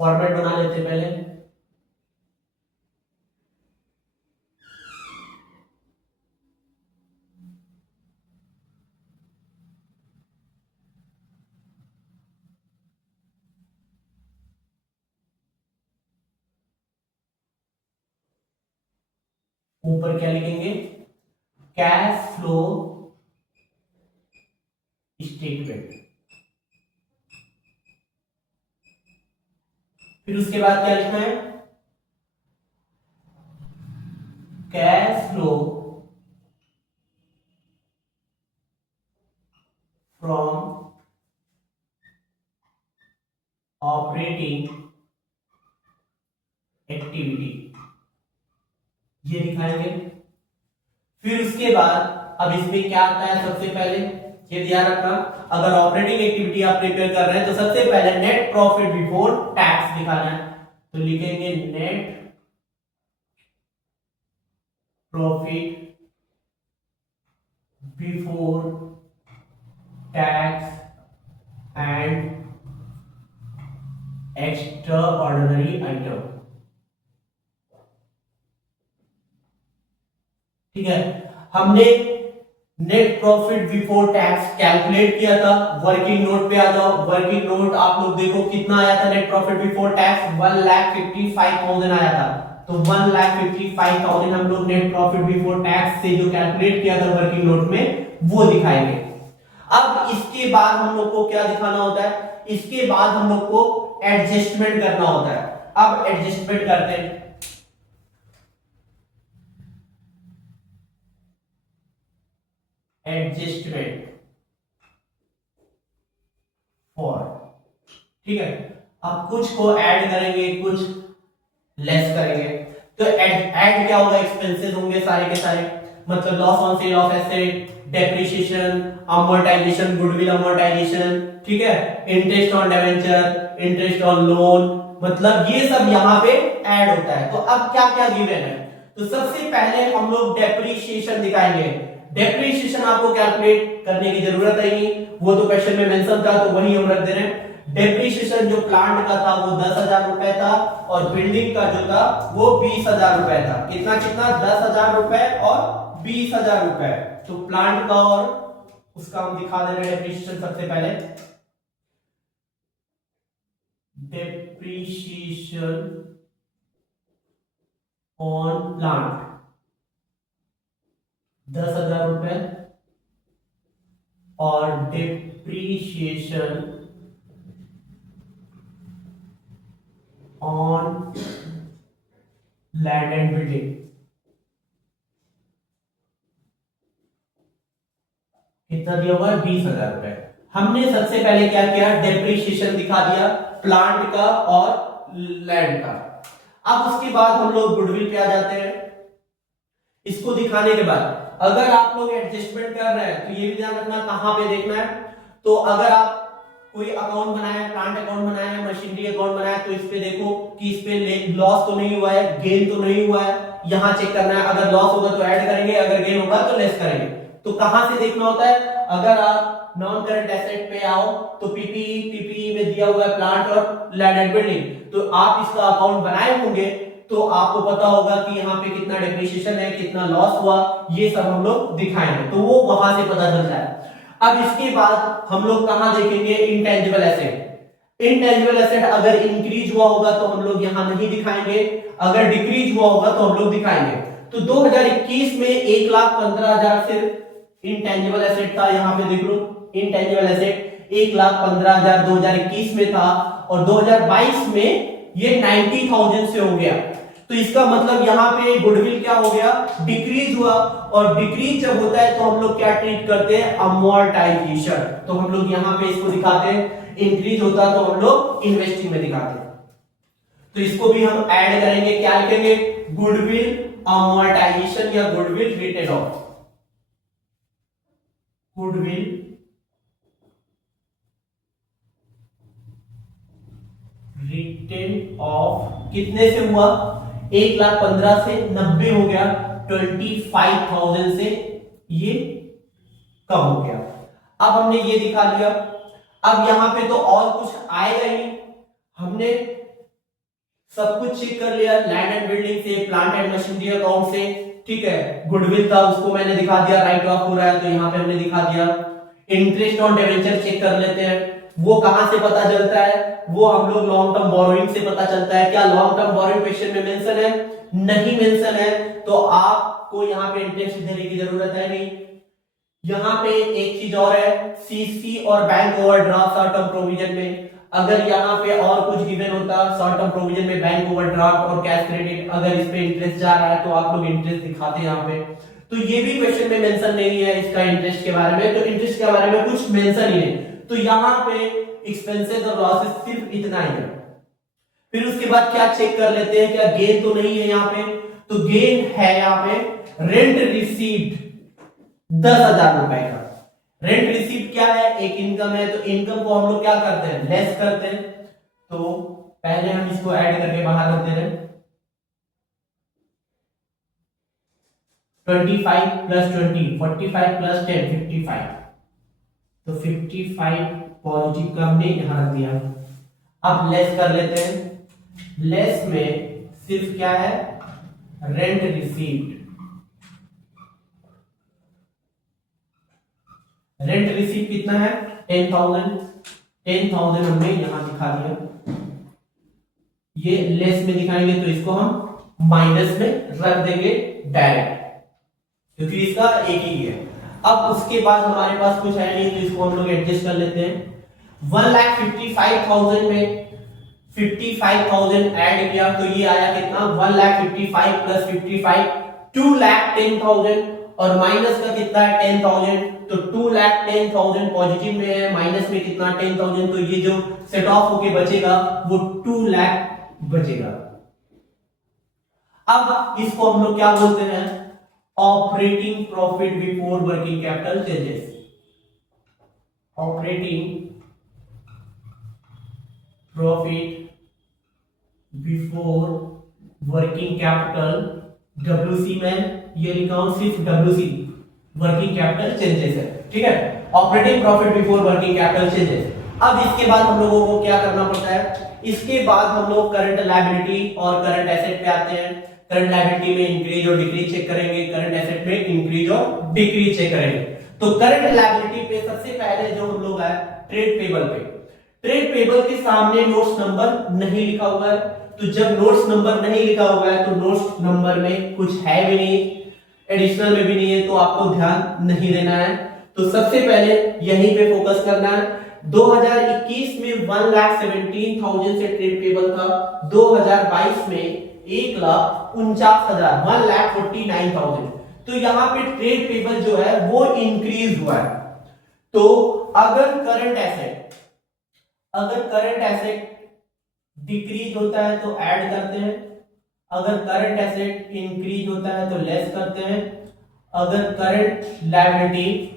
फॉर्मेट बना लेते हैं पहले। ऊपर क्या लिखेंगे? Cash flow statement. फिर उसके बाद क्या लिखना है? Cash flow from operating activity, ये दिखाएंगे। फिर उसके बाद अब इसमें क्या आता है? सबसे पहले ये ध्यान रखना, अगर ऑपरेटिंग एक्टिविटी आप प्रिपेयर कर रहे हैं तो सबसे पहले नेट प्रॉफिट बिफोर टैक्स दिखाना है। तो लिखेंगे net profit before tax and extra ordinary item, ठीक है। हमने net profit before tax calculate किया था। वर्किंग नोट पे आ जाओ। वर्किंग नोट आप लोग देखो कितना आया था नेट प्रॉफिट बिफोर टैक्स? 1,55,000 आया था। तो 1,55,000 हम लोग नेट प्रॉफिट बिफोर टैक्स से जो कैलकुलेट किया था वर्किंग नोट में, वो दिखाएंगे। अब इसके बाद हम लोग को क्या दिखाना होता है? इसके बाद हम लोग को एडजस्टमेंट करना होता है। अब एडजस्टमेंट करते हैं। एडजस्टमेंट फॉर, ठीक है। अब कुछ को ऐड करेंगे, कुछ लेस करेंगे। तो ऐड क्या होगा? एक्सपेंसेस होंगे सारे के सारे, मतलब loss on sale of asset, depreciation, amortisation, goodwill amortisation, ठीक है, interest on debenture, interest on loan, मतलब ये सब यहाँ पे ऐड होता है। तो अब क्या क्या गिवन है? तो सबसे पहले हम लोग डेप्रिसिएशन दिखाएंगे। डेप्रिसिएशन आपको कैलकुलेट करने की जरूरत है नहीं, वो तो क्वेश्चन में मेंशन था तो वही हम रख दे रहे हैं। डेप्रिसिएशन जो प्लांट का था वो 10,000 रुपए था, और बिल्डिंग का जो था वो 20,000 रुपए था। कितना कितना? 10,000 रुपए और 20,000 रुपए। तो प्लांट का और उसका हम दिखा दे रहे हैं डेप्रिसिएशन। सबसे पहले डेप्रिसिएशन ऑन प्लांट 10,000 रुपए, और depreciation on land and building कितना दिया हुआ है? 20,000 रुपए। हमने सबसे पहले क्या किया? डेप्रिसिएशन दिखा दिया प्लांट का और लैंड का। अब उसके बाद हम लोग गुडविल पे आ जाते हैं। इसको दिखाने के बाद अगर आप लोग एडजस्टमेंट कर रहे हैं तो ये भी ध्यान रखना कहां पे देखना है। तो अगर आप कोई अकाउंट बनाया, प्लांट अकाउंट बनाया, मशीनरी अकाउंट बनाया, तो इस पे देखो कि इस पे लॉस तो नहीं हुआ है, गेन तो नहीं हुआ है, यहां चेक करना है। अगर लॉस होगा तो ऐड करेंगे, अगर गेन होगा तो लेस करेंगे। तो कहां से देखना होता है? अगर आप नॉन करंट एसेट पे आओ तो पीपीई में दिया हुआ है प्लांट और लैंड एंड बिल्डिंग, तो आप इसका अकाउंट बनाए होंगे तो आपको पता होगा कि यहाँ पे कितना डेप्रिसिएशन है, कितना लॉस हुआ, ये सब हम लोग दिखाएंगे, तो वो वहां से पता चलता है। अब इसके बाद हम लोग कहां देखेंगे? Intangible asset. इनटेंजिबल एसेट अगर इंक्रीज हुआ होगा तो हम लोग यहां नहीं दिखाएंगे, अगर डिक्रीज हुआ होगा तो हम लोग दिखाएंगे। तो 2021 में 1,15,000 सिर्फ इनटेंजिबल एसेट था। यहां पे देख लो इनटेंजिबल एसेट 1,15,000 2021 में था, और 2022 में ये 90,000 से हो गया। तो इसका मतलब यहाँ पे गुडविल क्या हो गया? डिक्रीज हुआ, और डिक्रीज जब होता है तो हम लोग क्या ट्रीट करते हैं? अमोर्टाइजेशन। तो हम लोग यहाँ पे इसको दिखाते हैं, इंक्रीज होता तो हम लोग इन्वेस्टिंग में दिखाते हैं। तो इसको भी हम ऐड करेंगे, क्या लिखेंगे? गुडविल अमोर्टाइजेशन या goodwill written off. Goodwill written off कितने से हुआ? 1,15,000 से 90 हो गया, 25,000 से ये कम हो गया। अब हमने ये दिखा लिया। अब यहां पे तो और कुछ आएगा ही नहीं, हमने सब कुछ चेक कर लिया, लैंड एंड बिल्डिंग से, प्लांट एंड मशीनरी अकाउंट से, ठीक है। गुडविल था उसको मैंने दिखा दिया, राइट ऑफ हो रहा है तो यहां पे हमने दिखा दिया। इंटरेस्ट ऑन डिबेंचर चेक कर लेते हैं, वो कहां से पता चलता है? वो हम लोग लॉन्ग टर्म बोरोइंग से पता चलता है। क्या लॉन्ग टर्म बोरोइंग क्वेश्चन में मेंशन है? नहीं मेंशन है, तो आपको यहां पे इंटरेस्ट देने की जरूरत है नहीं। यहां पे एक चीज और है, सीसी और bank overdraft short term provision में, अगर यहां पे और कुछ गिवन होता शॉर्ट टर्म प्रोविजन में, बैंक ओवरड्राफ्ट और कैश क्रेडिट, अगर इस पे इंटरेस्ट जा रहा है तो आप लोग इंटरेस्ट दिखाते हैं यहां पे। तो ये भी क्वेश्चन में मेंशन नहीं है इसका इंटरेस्ट के बारे में, तो इंटरेस्ट के बारे में कुछ मेंशन ही नहीं। तो यहां पे एक्सपेंसेस और लॉसेस सिर्फ इतना ही है। फिर उसके बाद क्या चेक कर लेते हैं, क्या गेन तो नहीं है यहाँ पे? तो गेन है यहाँ पे रेंट रिसीव्ड 10,000 रुपए का। रेंट रिसीव्ड क्या है? एक इनकम है, तो इनकम को हम लोग क्या करते हैं? लेस करते हैं। तो पहले हम इसको ऐड करके बाहर रख दे रहे हैं, 25 प्लस 20 45 प्लस 10 55, तो 55 पॉजिटिव का हमने यहां रख दिया। अब लेस कर लेते हैं। लेस में सिर्फ क्या है? Rent received. रेंट रिसीव्ड कितना है? 10,000। 10,000 हमने यहां दिखा दिया। ये लेस में दिखाएंगे तो इसको हम माइनस में रख देंगे डायरेक्ट, क्योंकि इसका एक ही है। अब उसके बाद हमारे पास कुछ है नहीं, तो इसको हम लोग एडजस्ट कर लेते हैं। 1,55,000 में 55,000 ऐड किया तो ये आया कितना? 1,55,000 प्लस 55 2,10,000, और माइनस का कितना है? 10,000। तो 2,10,000 पॉजिटिव में है, माइनस में कितना? 10,000। तो ये जो सेट ऑफ होके बचेगा वो 2 लाख बचेगा। अब इसको हम लोग क्या बोलते हैं? Operating profit before working capital changes. Operating profit before working capital, WC में ये लिखा हूं सिर्फ डब्ल्यूसी, वर्किंग कैपिटल चेंजेस है, ठीक है। Operating profit before working capital changes. अब इसके बाद हम लोगों को क्या करना पड़ता है? इसके बाद हम लोग करंट लायबिलिटी और करंट एसेट पे आते हैं। करंट लायबिलिटी में इंक्रीज और डिक्रीज चेक करेंगे, करंट एसेट में इंक्रीज और डिक्रीज चेक करेंगे। तो करंट लायबिलिटी पे सबसे पहले जो हम लोग है ट्रेड पेबल पे। ट्रेड पेबल के सामने नोट्स नंबर नहीं लिखा हुआ है, तो जब नोट्स नंबर नहीं लिखा हुआ है तो नोट्स नंबर में कुछ है भी नहीं, एडिशनल में भी नहीं है, तो आपको ध्यान नहीं देना है। तो सबसे पहले यहीं पे फोकस करना है। 2021 में 1,17,000 से ट्रेड पेबल था, 2022 में 1,49,000 1,49,000। तो यहाँ पे ट्रेड पेबल जो है वो इंक्रीज हुआ है। तो अगर करंट एसेट डिक्रीज होता है तो ऐड करते हैं, अगर करंट एसेट इंक्रीज होता है तो लेस करते हैं, अगर करंट लायबिलिटी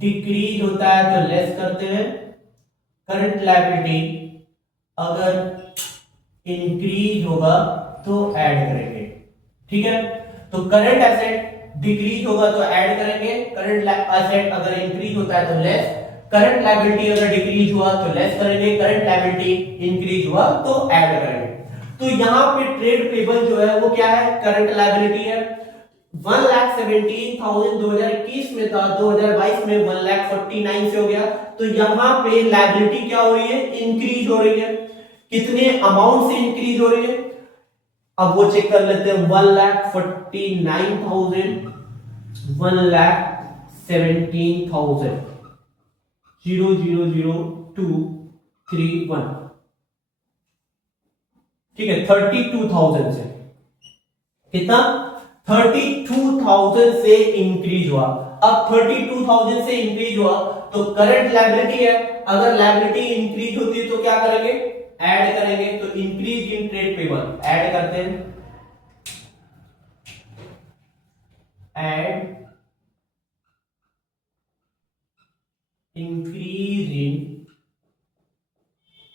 डिक्रीज होता है तो लेस करते हैं, करंट लायबिलिटी अगर इंक्रीज होगा तो ऐड करेंगे। ठीक है, तो करंट एसेट डिक्रीज होगा तो ऐड करेंगे, करंट एसेट अगर इंक्रीज होता है तो लेस, करंट लायबिलिटी अगर डिक्रीज हुआ तो लेस करेंगे, करंट लायबिलिटी इंक्रीज हुआ तो ऐड करेंगे। तो यहाँ पे ट्रेड पेबल जो है वो क्या है, करंट लायबिलिटी है। 1,17,000 2021 में था, 2022 में 1,49,000 से हो गया। तो यहाँ पे लायबिलिटी क्या हो रही है, इंक्रीज हो रही है। कितने अमाउंट से इंक्रीज हो रही है, अब वो चेक कर लेते हैं। 1,49,000 1,17,000 0,00231, ठीक है। 32,000 से कितना, 32,000 से इंक्रीज हुआ। अब 32,000 से इंक्रीज हुआ तो करंट लायबिलिटी है, अगर लायबिलिटी इंक्रीज होती है तो क्या करेंगे, ऐड करेंगे। तो increase in trade payable add करते हैं, add increase in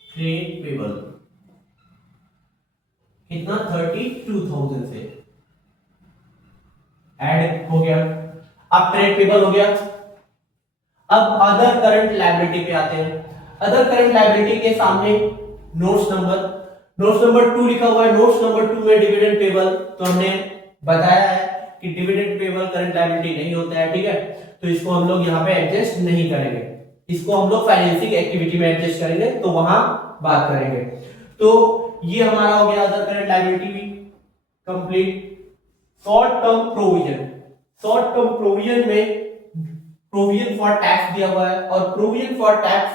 trade payable कितना, 32,000 से ऐड हो गया। अब ट्रेड पेबल हो गया। अब अदर करंट लायबिलिटी पे आते हैं। अदर करंट लायबिलिटी के सामने नोट्स नंबर 2 लिखा हुआ है। नोट्स नंबर 2 में डिविडेंड पेबल, तो हमने बताया है कि डिविडेंड पेबल करंट लायबिलिटी नहीं होता है, ठीक है। तो इसको हम लोग यहाँ पे एडजस्ट नहीं करेंगे, इसको हम लोग फाइनेंसिंग एक्टिविटी में एडजस्ट करेंगे, तो वहां बात करेंगे। तो ये हमारा हो गया अदर करंट लायबिलिटी भी complete. Short term provision, short term provision में प्रोविजन फॉर टैक्स दिया हुआ है, और provision for tax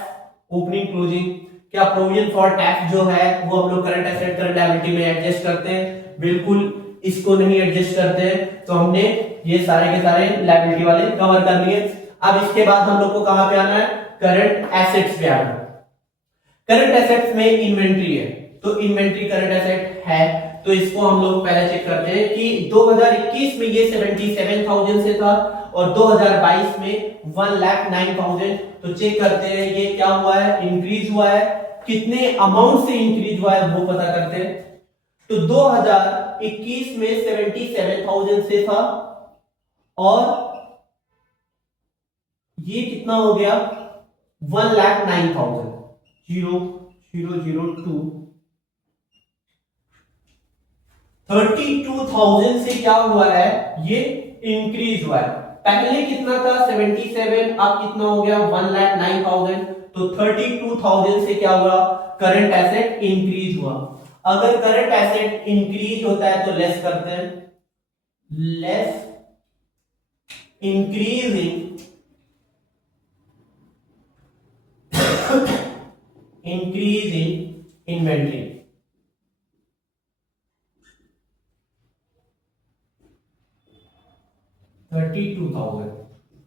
opening closing, क्या प्रोविजन फॉर टैक्स जो है वो हम लोग करंट एसेट करंट लायबिलिटी में एडजस्ट करते हैं, बिल्कुल इसको नहीं एडजस्ट करते हैं। तो हमने ये सारे के सारे लायबिलिटी वाले कवर कर लिए। अब इसके बाद हम लोग को कहां पे आना है, करंट एसेट्स पे आना है। करंट एसेट्स में इन्वेंट्री है, तो इन्वेंट्री करंट एसेट है, तो इसको हम लोग पहले चेक करते हैं कि 2021 में ये 77,000 से था और 2022 में 1,09,000। तो चेक करते हैं ये क्या हुआ है, इंक्रीज हुआ है, कितने अमाउंट से इंक्रीज हुआ है वो पता करते हैं। तो 2021 में 77,000 से था और ये कितना हो गया, 1,09,000 0,002 32,000 से क्या हुआ है, ये इंक्रीज हुआ है। पहले कितना था 77, अब कितना हो गया 1,09,000। तो 32,000 से क्या हुआ, करंट एसेट इंक्रीज हुआ। अगर करंट एसेट इंक्रीज होता है तो लेस करते हैं, लेस इंक्रीज इन इन्वेंट्री।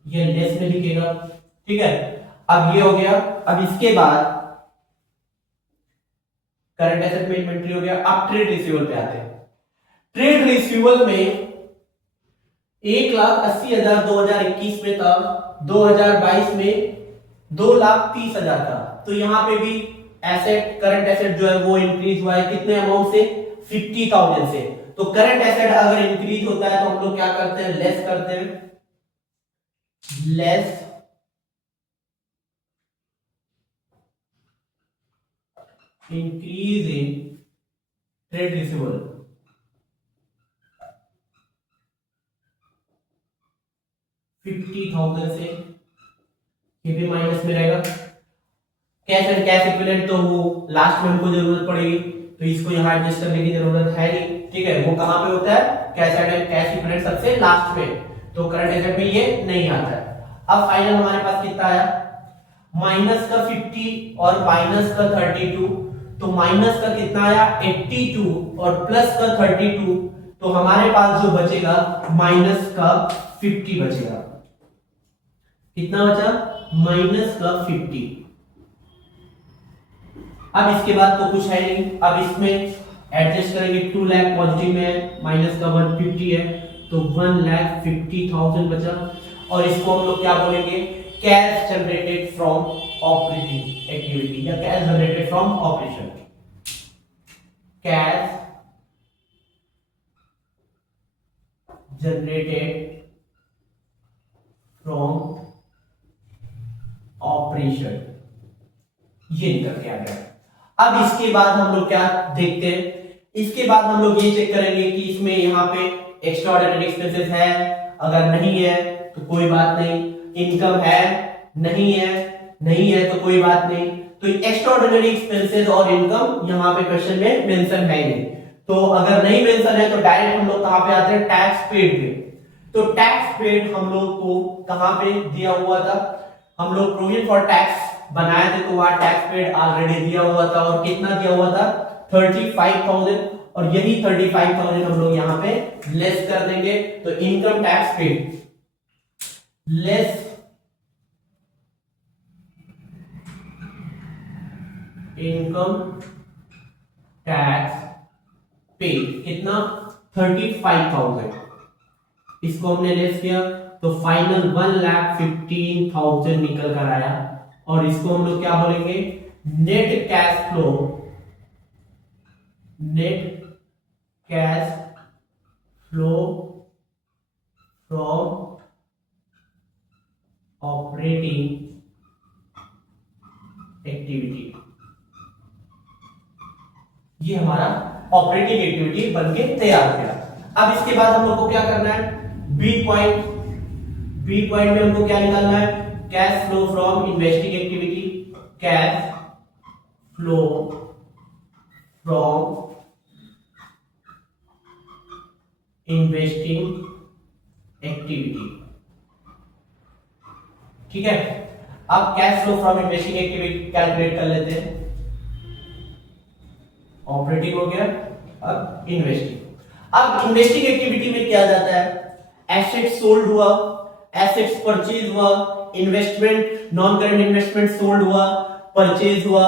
ये लेस में लिखेगा, ठीक है। अब ये हो गया। अब इसके बाद करंट एसेट में इन्वेंट्री हो गया। अब ट्रेड रिसीवेबल पे आते हैं। ट्रेड रिसीवेबल में 1,80,000 2021 में था, 2022 में 2,30,000 था। तो यहां पे भी एसेट करंट एसेट जो है वो इंक्रीज हुआ है, कितने अमाउंट से, 50,000 से। तो करंट एसेट अगर इंक्रीज होता है तो हम लोग क्या करते हैं, लेस करते हैं, less increase in trade receivable. 50,000 से ये भी माइनस में रहेगा। कैश एंड कैश इक्विवेलेंट तो वो लास्ट में हमको जरूरत पड़ेगी, तो इसको यहां एडजस्ट करने की जरूरत है नहीं, ठीक है। वो कहां पे होता है, कैश एंड कैश इक्विवेलेंट सबसे लास्ट में, तो करंट एसेट में ये नहीं आता है। अब फाइनल हमारे पास कितना आया, माइनस का 50 और माइनस का 32, तो माइनस का कितना आया 82 और प्लस का 32, तो हमारे पास जो बचेगा माइनस का 50 बचेगा। कितना बचा, माइनस का 50। अब इसके बाद तो कुछ है नहीं, अब इसमें एडजस्ट करेंगे 2 लाख पॉजिटिव में, माइनस का 150 है तो 1,50,000 बचा। और इसको हम लोग क्या बोलेंगे, cash generated from operating activity या cash generated from operation, cash generated from operation, ये निकल के आ गया। अब इसके बाद हम लोग क्या देखते हैं, इसके बाद हम लोग ये चेक करेंगे कि इसमें यहाँ पे एक्स्ट्राऑर्डिनरी एक्सपेंसेस है, अगर नहीं है तो कोई बात नहीं, इनकम है नहीं है, नहीं है तो कोई बात नहीं। तो एक्स्ट्राऑर्डिनरी एक्सपेंसेस और इनकम यहाँ पे क्वेश्चन में मेंशन है नहीं, तो अगर नहीं मेंशन है तो डायरेक्ट हम लोग कहां पे आते हैं, टैक्स पेड पे। तो टैक्स पेड हम लोग को कहां पे दिया हुआ था, हम लोग प्रोविजन फॉर टैक्स बनाए थे तो वहां टैक्स पेड ऑलरेडी दिया हुआ था, और कितना दिया हुआ था 35,000, और यही 35,000 हम लोग यहाँ पे लेस कर देंगे। तो income tax paid less income tax paid कितना 35,000, इसको हमने लेस किया तो फाइनल 1,15,000 निकल कर आया। और इसको हम लोग क्या बोलेंगे, net cash flow, net cash flow from operating activity, ये हमारा ऑपरेटिंग एक्टिविटी बनके तैयार हो गया। अब इसके बाद हम लोग को क्या करना है, बी पॉइंट में हमको क्या निकालना है, cash flow from investing activity, cash flow from investing activity, ठीक है। अब cash flow from investing activity calculate कर लेते हैं, ऑपरेटिंग हो गया, अब इन्वेस्टिंग। अब इन्वेस्टिंग एक्टिविटी में क्या जाता है, एसेट्स सोल्ड हुआ, एसेट्स परचेज हुआ, investment non current investment sold हुआ, परचेज हुआ,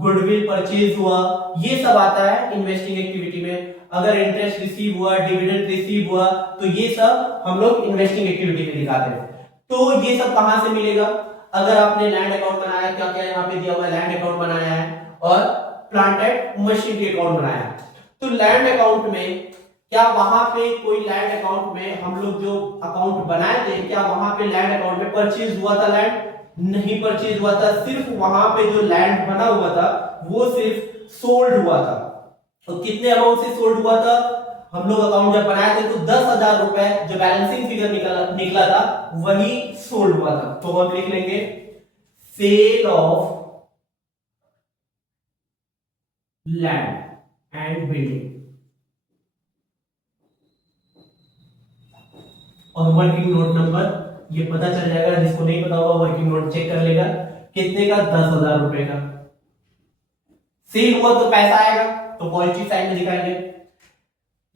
गुडविल परचेज हुआ, ये सब आता है इन्वेस्टिंग एक्टिविटी में। अगर इंटरेस्ट रिसीव हुआ, डिविडेंड रिसीव हुआ, तो ये सब हम लोग इन्वेस्टिंग एक्टिविटी में दिखाते हैं। तो ये सब कहां से मिलेगा, अगर आपने लैंड अकाउंट बनाया, क्या क्या यहाँ पे दिया हुआ है, लैंड अकाउंट बनाया है और प्लांट एंड मशीनरी अकाउंट बनाया है। तो लैंड अकाउंट में क्या वहां पे कोई लैंड अकाउंट में हम लोग जो अकाउंट बनाए थे, क्या वहां पे लैंड अकाउंट में परचेज हुआ था लैंड, नहीं परचेज हुआ था, सिर्फ वहां पे जो लैंड बना हुआ था वो सिर्फ सोल्ड हुआ था। तो कितने अमाउंट से सोल्ड हुआ था, हम लोग अकाउंट जब बनाए थे तो 10,000 रुपए जो बैलेंसिंग फिगर निकला था वही सोल्ड हुआ था। तो हम लिख लेंगे sale of land and building, और वर्किंग नोट नंबर ये पता चल जाएगा, जिसको नहीं पता होगा वर्किंग नोट चेक कर लेगा, कितने का 10,000 रुपए का। सेल हुआ तो पैसा आएगा तो पॉजिटिव साइन में दिखाएंगे,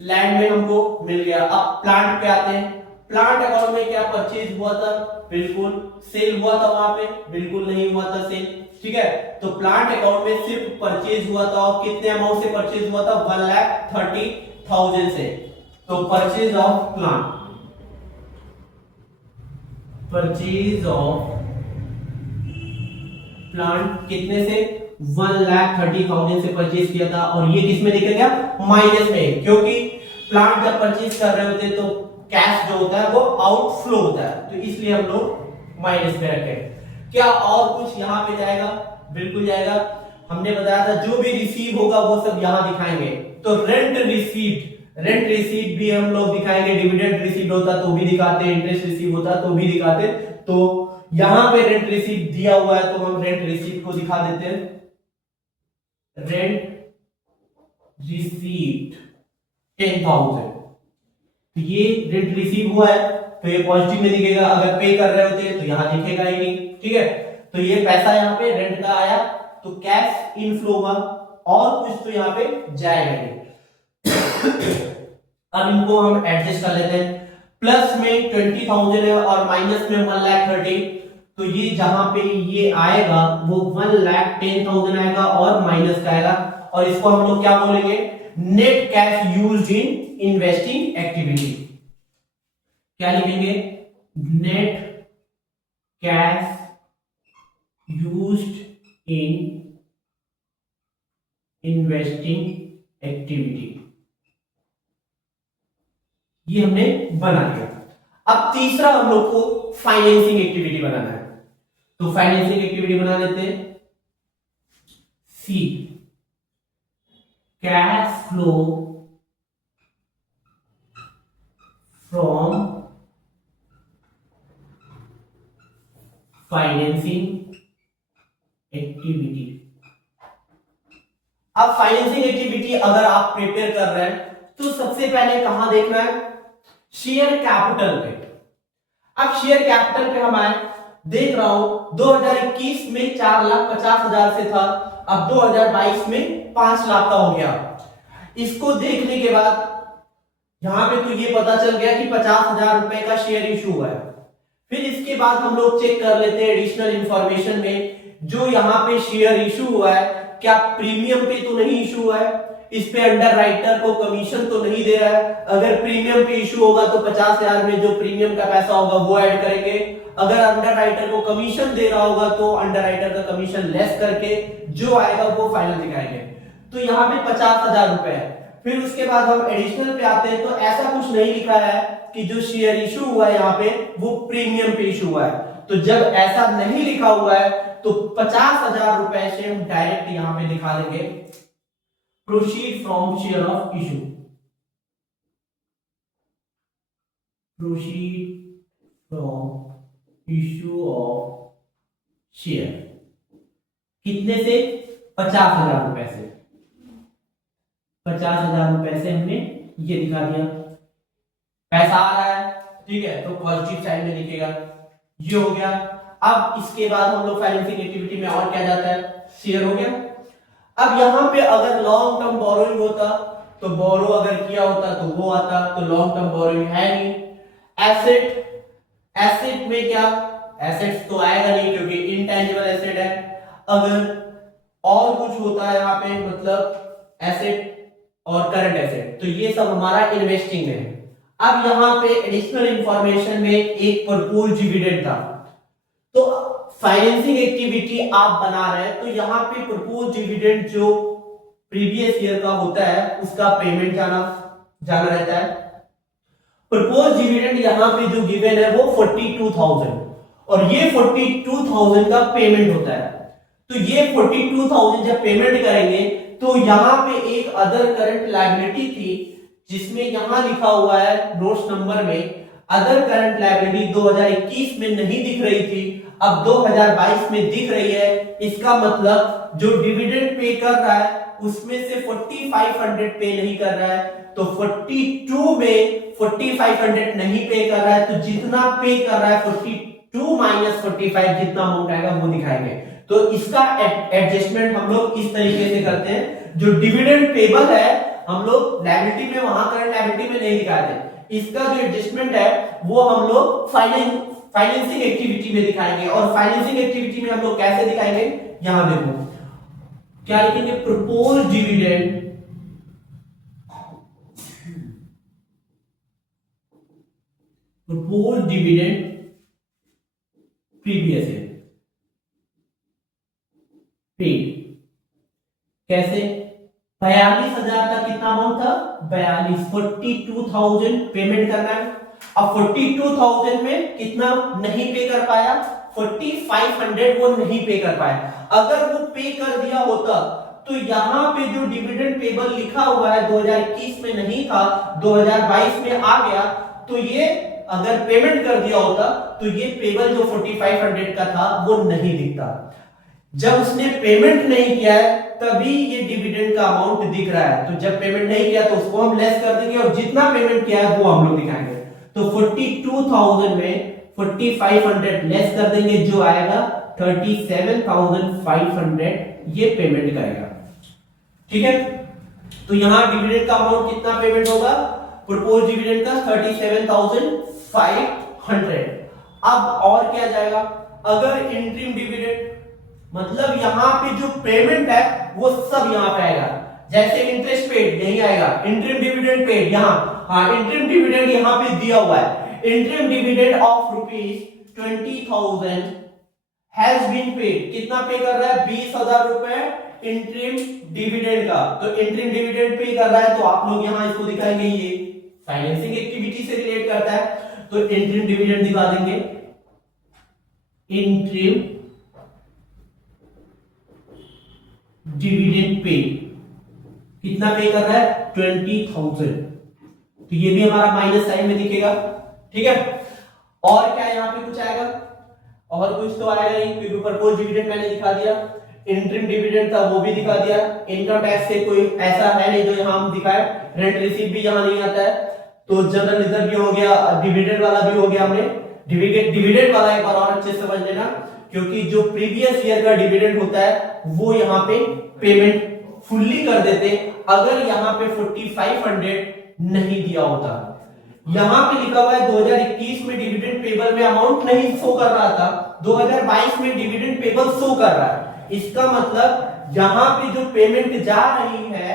लैंड में हमको मिल गया। अब प्लांट पे आते हैं, प्लांट अकाउंट में क्या परचेज हुआ था, बिल्कुल। सेल हुआ था वहां पे, बिल्कुल नहीं हुआ था सेल, ठीक है। तो प्लांट अकाउंट में सिर्फ परचेज हुआ था, और कितने अमाउंट से परचेज हुआ था, 1,30,000 से। तो purchase of plant, purchase of plant कितने से, 1,30,000 से परचेज किया था, और ये किस में दिखेगा, माइनस में, क्योंकि प्लांट जब परचेज कर रहे होते तो कैश जो होता है वो आउटफ्लो होता है, तो इसलिए हम लोग माइनस में रखे। क्या और कुछ यहां पे जाएगा, बिल्कुल जाएगा। हमने बताया था जो भी रिसीव होगा वो सब यहां दिखाएंगे। तो रेंट रिसीव्ड भी हम लोग दिखाएंगे, डिविडेंड रिसीव्ड होता तो भी दिखाते, इंटरेस्ट रिसीव होता तो भी दिखाते। तो यहां पे रेंट रिसीव दिया हुआ है तो हम रेंट रिसीव को दिखा देते हैं, रेंट रिसीव्ड 10,000। तो ये रेंट रिसीव हुआ है तो ये पॉजिटिव में दिखेगा, अगर पे कर रहे होते तो यहां दिखेगा ही नहीं, ठीक है। तो ये पैसा यहाँ पे रेंट का आया तो कैश इनफ्लो हुआ, और कुछ तो यहाँ पे जाएगा नहीं। अब इनको हम एडजस्ट कर लेते हैं, प्लस में 20,000 है और माइनस में 1,30,000, तो ये जहां पे ये आएगा वो 1,10,000 आएगा और माइनस का आएगा, और इसको हम लोग क्या बोलेंगे, net cash used in investing activity. क्या लिखेंगे, net cash used in investing activity. ये हमने बना दिया। अब तीसरा हम लोग को फाइनेंसिंग एक्टिविटी बनाना है, तो फाइनेंसिंग एक्टिविटी बना लेते हैं। C, cash flow from financing activity. अब फाइनेंसिंग एक्टिविटी अगर आप प्रिपेयर कर रहे हैं तो सबसे पहले कहां देखना है, शेयर कैपिटल पे। अब शेयर कैपिटल पे हम आए, देख रहा हूं 2021 में 4,50,000 से था, अब 2022 में 5 लाख का हो गया। इसको देखने के बाद यहां पे तो ये पता चल गया कि 50,000 रुपए का शेयर इशू हुआ है। फिर इसके बाद हम लोग चेक कर लेते हैं एडिशनल इंफॉर्मेशन में, जो यहाँ पे शेयर इशू हुआ है क्या प्रीमियम पे तो नहीं इशू हुआ है, इस पे अंडर राइटर को कमीशन तो नहीं दे रहा है। अगर प्रीमियम पे इशू होगा तो 50,000 में जो प्रीमियम का पैसा होगा वो ऐड करेंगे, अगर अंडर राइटर को कमीशन दे रहा होगा तो अंडर राइटर का कमीशन लेस करके जो आएगा वो फाइनल दिखाएंगे। तो यहाँ पे 50,000 रुपए है। फिर उसके बाद हम एडिशनल पे आते हैं, तो ऐसा कुछ नहीं लिखा है कि जो शेयर इशू हुआ है यहाँ पे वो प्रीमियम पे इशू हुआ है। तो जब ऐसा नहीं लिखा हुआ है तो 50,000 रुपए से हम डायरेक्ट यहाँ पे दिखा देंगे proceed from share of issue, proceed from issue of share. कितने से, 50,000 रुपए से। 50,000 रुपए से हमने ये दिखा दिया, पैसा आ रहा है, ठीक है, तो पॉजिटिव साइड में लिखेगा, ये हो गया। अब इसके बाद हम लोग फाइनेंसिंग एक्टिविटी में और क्या जाता है, शेयर हो गया। अब यहां पे अगर लॉन्ग टर्म बोरोइंग होता तो बोरो अगर किया होता तो वो आता, तो लॉन्ग टर्म बोरोइंग है नहीं। एसेट, एसेट में क्या, एसेट्स तो आएगा नहीं क्योंकि इनटेंजिबल एसेट है। अगर और कुछ होता है यहाँ पे, मतलब एसेट और करंट एसेट, तो ये सब हमारा इन्वेस्टिंग में है। अब यहाँ पे एडिशनल इंफॉर्मेशन में एक प्रपोज डिविडेंड था, तो फाइनेंसिंग एक्टिविटी आप बना रहे हैं तो यहाँ पे प्रपोज डिविडेंड जो प्रीवियस ईयर का होता है उसका पेमेंट जाना रहता है। प्रपोज डिविडेंड यहाँ पे जो गिवन है वो 42,000 और ये 42,000 का पेमेंट होता है। तो ये 42,000 जब पेमेंट करेंगे तो यहाँ पे एक अदर करंट लायबिलिटी थी जिसमें यहां लिखा हुआ है नोट्स नंबर में अदर करंट लायबिलिटी 2021 में नहीं दिख रही थी, अब 2022 में दिख रही है। इसका मतलब जो डिविडेंड पे कर रहा है उसमें से 4,500 पे नहीं कर रहा है, तो 42 में 4,500 नहीं पे कर रहा है, तो जितना पे कर रहा है 42 माइनस 45 जितना अमाउंट आएगा वो दिखाएंगे। तो इसका एडजस्टमेंट हम लोग इस तरीके से करते हैं, जो डिविडेंड पेबल है हम लोग लायबिलिटी में, वहां करंट लायबिलिटी में नहीं दिखाते, इसका जो एडजस्टमेंट है वो हम लोग फाइनेंसिंग एक्टिविटी में दिखाएंगे। और फाइनेंसिंग एक्टिविटी में हम लोग कैसे दिखाएंगे, यहां देखो क्या लिखेंगे, propose dividend previous year paid. कैसे, 42,000 का कितना अमाउंट था, 42,000 पेमेंट करना है। अब 42,000 में कितना नहीं पे कर पाया, 4,500 वो नहीं पे कर पाया। अगर वो पे कर दिया होता तो यहाँ पे जो डिविडेंड पेबल लिखा हुआ है 2021 में नहीं था, 2022 में आ गया, तो ये अगर पेमेंट कर दिया होता तो ये पेबल जो 4,500 का था वो नहीं दिखता। जब उसने पेमेंट नहीं किया है तभी ये डिविडेंड का अमाउंट दिख रहा है, तो जब पेमेंट नहीं किया तो उसको हम लेस कर देंगे और जितना पेमेंट किया है वो हम लोग दिखाएंगे। तो 42,000 में 4,500 लेस कर देंगे, जो आएगा 37,500 ये पेमेंट करेगा, ठीक है। तो यहां डिविडेंड का अमाउंट कितना पेमेंट होगा, प्रपोज डिविडेंड का 37,500। अब और क्या जाएगा, अगर इंटरिम डिविडेंड मतलब यहां पे जो पेमेंट है वो सब यहां पे आएगा, जैसे इंटरेस्ट पेड यही आएगा, इंटरिम डिविडेंड पेड यहां, हाँ इंटरिम डिविडेंड यहां पे दिया हुआ है, interim dividend of ₹20,000 has been paid, कितना पे कर रहा है 20,000 रुपए इंटरिम डिविडेंड का, तो इंटरिम डिविडेंड पे कर रहा है, तो आप लोग यहां इसको दिखाएंगे, ये फाइनेंसिंग एक्टिविटी से रिलेट करता है, तो इंटरिम डिविडेंड दिखा देंगे, इंटरिम डिविडेंड पे कितना पे कर रहा है 20,000, तो ये भी हमारा माइनस साइन में दिखेगा, ठीक है। और क्या यहां पे कुछ आएगा, और कुछ तो आएगा नहीं, क्योंकि प्रपोज डिविडेंड मैंने दिखा दिया, इंटरिम डिविडेंड था वो भी दिखा दिया, इनकम टैक्स से कोई ऐसा है नहीं जो यहां हम दिखाए, रेंट रिसीव भी यहां नहीं आता है, तो जनरल रिजर्व भी हो गया, डिविडेंड वाला भी हो गया, हमने डिविडेंड वाला एक बार और अच्छे से समझ लेना, क्योंकि जो प्रीवियस ईयर का डिविडेंड होता है वो यहां पे पेमेंट फुल्ली कर देते अगर यहां पे 4500 नहीं दिया होता। यहां पे लिखा हुआ है 2021 में डिविडेंड पेबल में अमाउंट नहीं शो कर रहा था, 2022 में डिविडेंड पेबल शो कर रहा है, इसका मतलब यहां पे जो पेमेंट जा रही है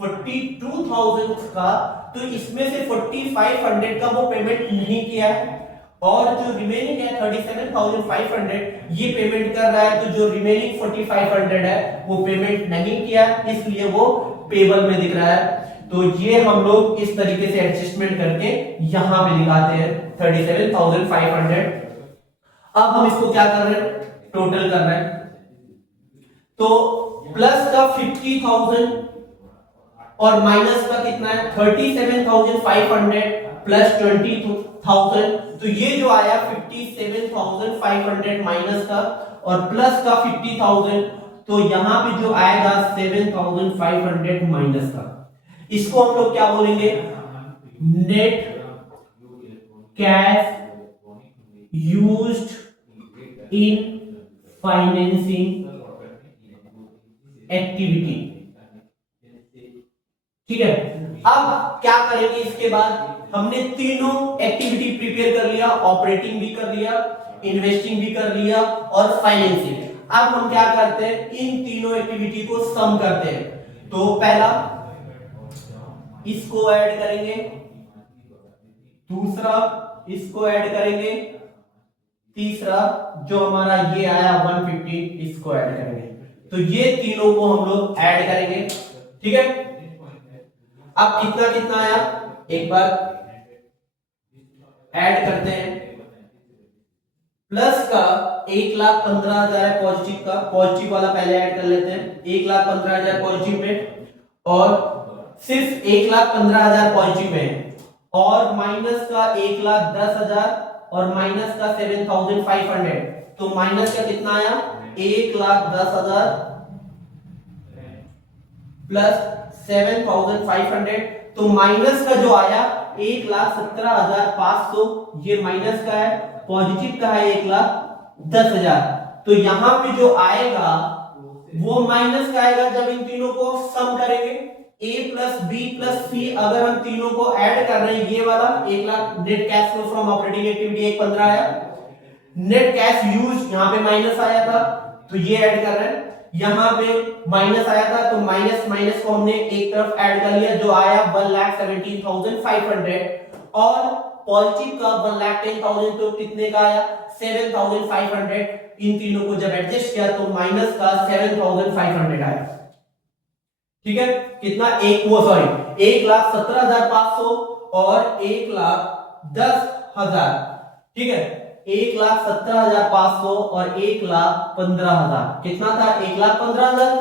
42,000 का, तो इसमें से 4500 का वो पेमेंट नहीं किया है, और जो रिमेनिंग है 37,500 ये पेमेंट कर रहा है, तो जो रिमेनिंग 4500 है वो पेमेंट नहीं किया, इसलिए वो पेबल में दिख रहा है। तो ये हम लोग इस तरीके से एडजस्टमेंट करके यहां पे दिखाते हैं 37,500। अब हम इसको क्या कर रहे हैं, टोटल कर रहे हैं, तो प्लस का 50,000 और माइनस का कितना है 37,500 प्लस 20,000, तो ये जो आया 57,500 माइनस का और प्लस का 50,000, तो यहां पे जो आएगा 7,500 माइनस का, इसको हम लोग क्या बोलेंगे, net cash used in financing activity, ठीक है। अब क्या करेंगे, इसके बाद हमने तीनों एक्टिविटी प्रिपेयर कर लिया, ऑपरेटिंग भी कर लिया, इन्वेस्टिंग भी कर लिया और फाइनेंसिंग, अब हम क्या करते हैं, इन तीनों एक्टिविटी को सम करते हैं, तो पहला इसको ऐड करेंगे, दूसरा इसको ऐड करेंगे, तीसरा जो हमारा ये आया 150 इसको ऐड करेंगे, तो ये तीनों को हम लोग ऐड करेंगे, ठीक है। अब कितना कितना आया, एक बार ऐड करते हैं, प्लस का 1,15,000 है पॉजिटिव का, पॉजिटिव वाला पहले ऐड कर लेते हैं, 1,15,000 पॉजिटिव में, और सिर्फ 1,15,000 पॉजिटिव में, और माइनस का 1,10,000 और माइनस का 7,500, तो माइनस का कितना आया 1,10,000 प्लस 7,500, तो माइनस का जो आया 1,17,500, ये माइनस का है, पॉजिटिव का है 1,10,000, तो यहां पे जो आएगा वो माइनस का आएगा जब इन तीनों को सम करेंगे, a प्लस बी प्लस सी, अगर हम तीनों को ऐड कर रहे हैं, ये वाला 1,00,000 net cash flow from operating activity 1,15 आया, नेट कैश यूज यहां पे माइनस आया था तो ये ऐड कर रहे हैं, यहां पे माइनस आया था तो माइनस माइनस को हमने एक तरफ ऐड कर लिया, जो आया 1,17,500, और पॉजिटिव का 1,10,000 तो कितने का आया 7,500, इन तीनों को जब एडजस्ट किया तो माइनस का 7,500 आया, ठीक है। कितना एक वो सॉरी 1,17,500 और 1,10,000, ठीक है, 1,17,500 और 1,15,000, कितना था 1,15,000,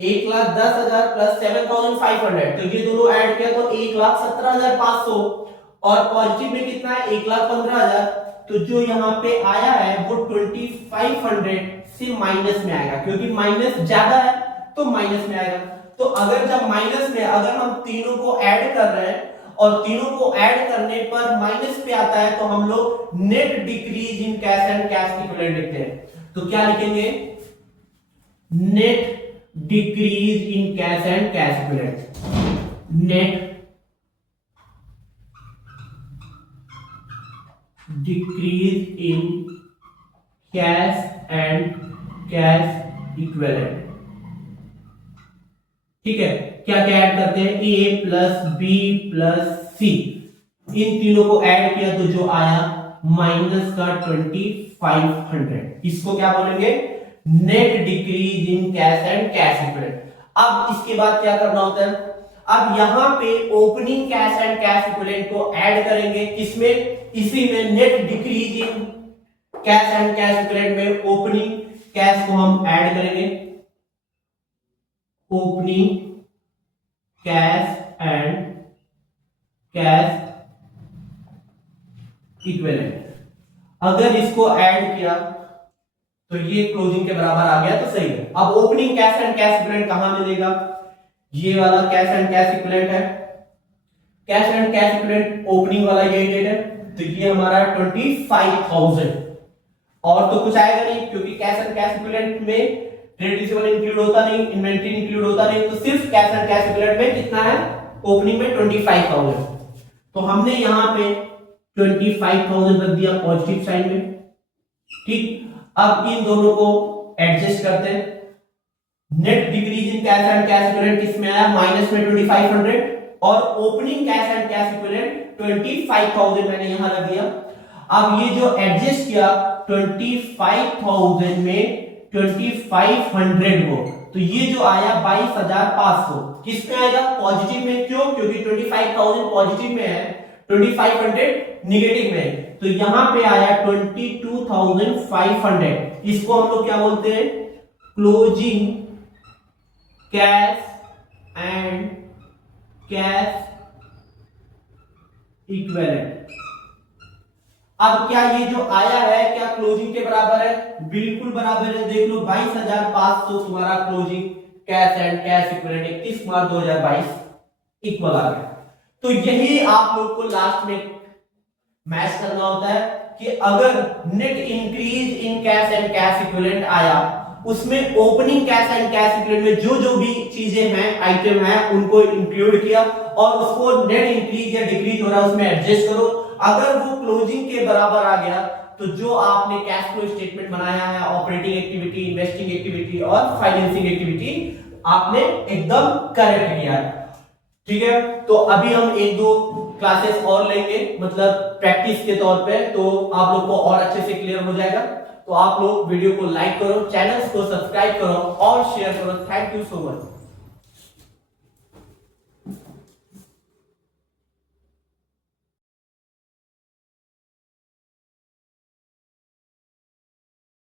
1,10,000 प्लस 7,500, तो ये दोनों ऐड किया तो 1,17,500, और पॉजिटिव में कितना है 1,15,000, तो जो यहाँ पे आया है वो 2,500 से माइनस में आएगा, क्योंकि माइनस ज्यादा है तो माइनस में आएगा, तो अगर जब माइनस में अगर हम तीनों को ऐड कर रहे हैं और तीनों को ऐड करने पर माइनस पे आता है, तो हम लोग net decrease in cash and cash equivalent लिखते हैं, तो क्या लिखेंगे net decrease in cash and cash equivalent, net decrease in cash and cash equivalent. ठीक है, क्या क्या ऐड करते हैं, ए प्लस बी प्लस सी, इन तीनों को ऐड किया तो जो आया माइनस का 2500। इसको क्या बोलेंगे, net decrease in cash and cash equivalent. अब इसके बाद क्या करना होता है, अब यहां पे opening cash and cash equivalent को ऐड करेंगे, किसमें, इसी में net decrease in cash and cash equivalent में ओपनिंग कैश को हम ऐड करेंगे, opening cash and cash equivalent. अगर इसको ऐड किया तो ये क्लोजिंग के बराबर आ गया तो सही है। अब opening cash and cash equivalent कहां मिलेगा, ये वाला कैश एंड कैश इक्विवेलेंट है, cash and cash equivalent opening वाला ये डेट है, तो ये हमारा 25,000। और तो कुछ आएगा नहीं क्योंकि कैश एंड कैश इक्विवेलेंट में ट्रेड रिसीवेबल इंक्लूड होता नहीं, इन्वेंटरी इंक्लूड होता नहीं, तो सिर्फ कैश एंड कैश इक्विवेलेंट में कितना है, ओपनिंग में 25,000। तो हमने यहां पे 25,000 रख दिया पॉजिटिव साइन में। ठीक, अब इन दोनों को एडजस्ट करते हैं। Net decrease in cash and cash equivalent किसमें आया, माइनस में 2500, और opening cash and cash equivalent 25,000 मैंने यहां रख दिया। अब ये जो एडजस्ट किया 25,000 में 2500 को, तो ये जो आया 22,500 किसमें आएगा, पॉजिटिव में। क्यों, क्योंकि 25,000 पॉजिटिव में है, 2500 निगेटिव में है, तो यहां पे आया 22,500। इसको हम लोग क्या बोलते हैं, closing cash and cash equivalent. अब क्या ये जो आया है क्या क्लोजिंग के बराबर है, बिल्कुल बराबर है। देख लो 22,500 तुम्हारा closing cash and cash equivalent 31 March 2022 equal आ गया। तो यही आप लोग को लास्ट में मैच करना होता है कि अगर net increase in cash and cash equivalent आया, उसमें opening cash and cash equivalent में जो जो भी चीजें हैं, आइटम हैं, उनको इंक्लूड किया और उसको नेट इंक्रीज या डिक्रीज हो रहा है उसमें एडजस्ट करो। अगर वो क्लोजिंग के बराबर आ गया तो जो आपने कैश फ्लो स्टेटमेंट बनाया है, ऑपरेटिंग एक्टिविटी, इन्वेस्टिंग एक्टिविटी और फाइनेंसिंग एक्टिविटी, आपने एकदम करेक्ट किया। ठीक है, तो अभी हम एक दो क्लासेस और लेंगे, मतलब प्रैक्टिस के तौर पे, तो आप लोग को और अच्छे से क्लियर हो जाएगा। तो आप लोग वीडियो को लाइक करो, चैनल्स को सब्सक्राइब करो और शेयर करो। Thank you so much.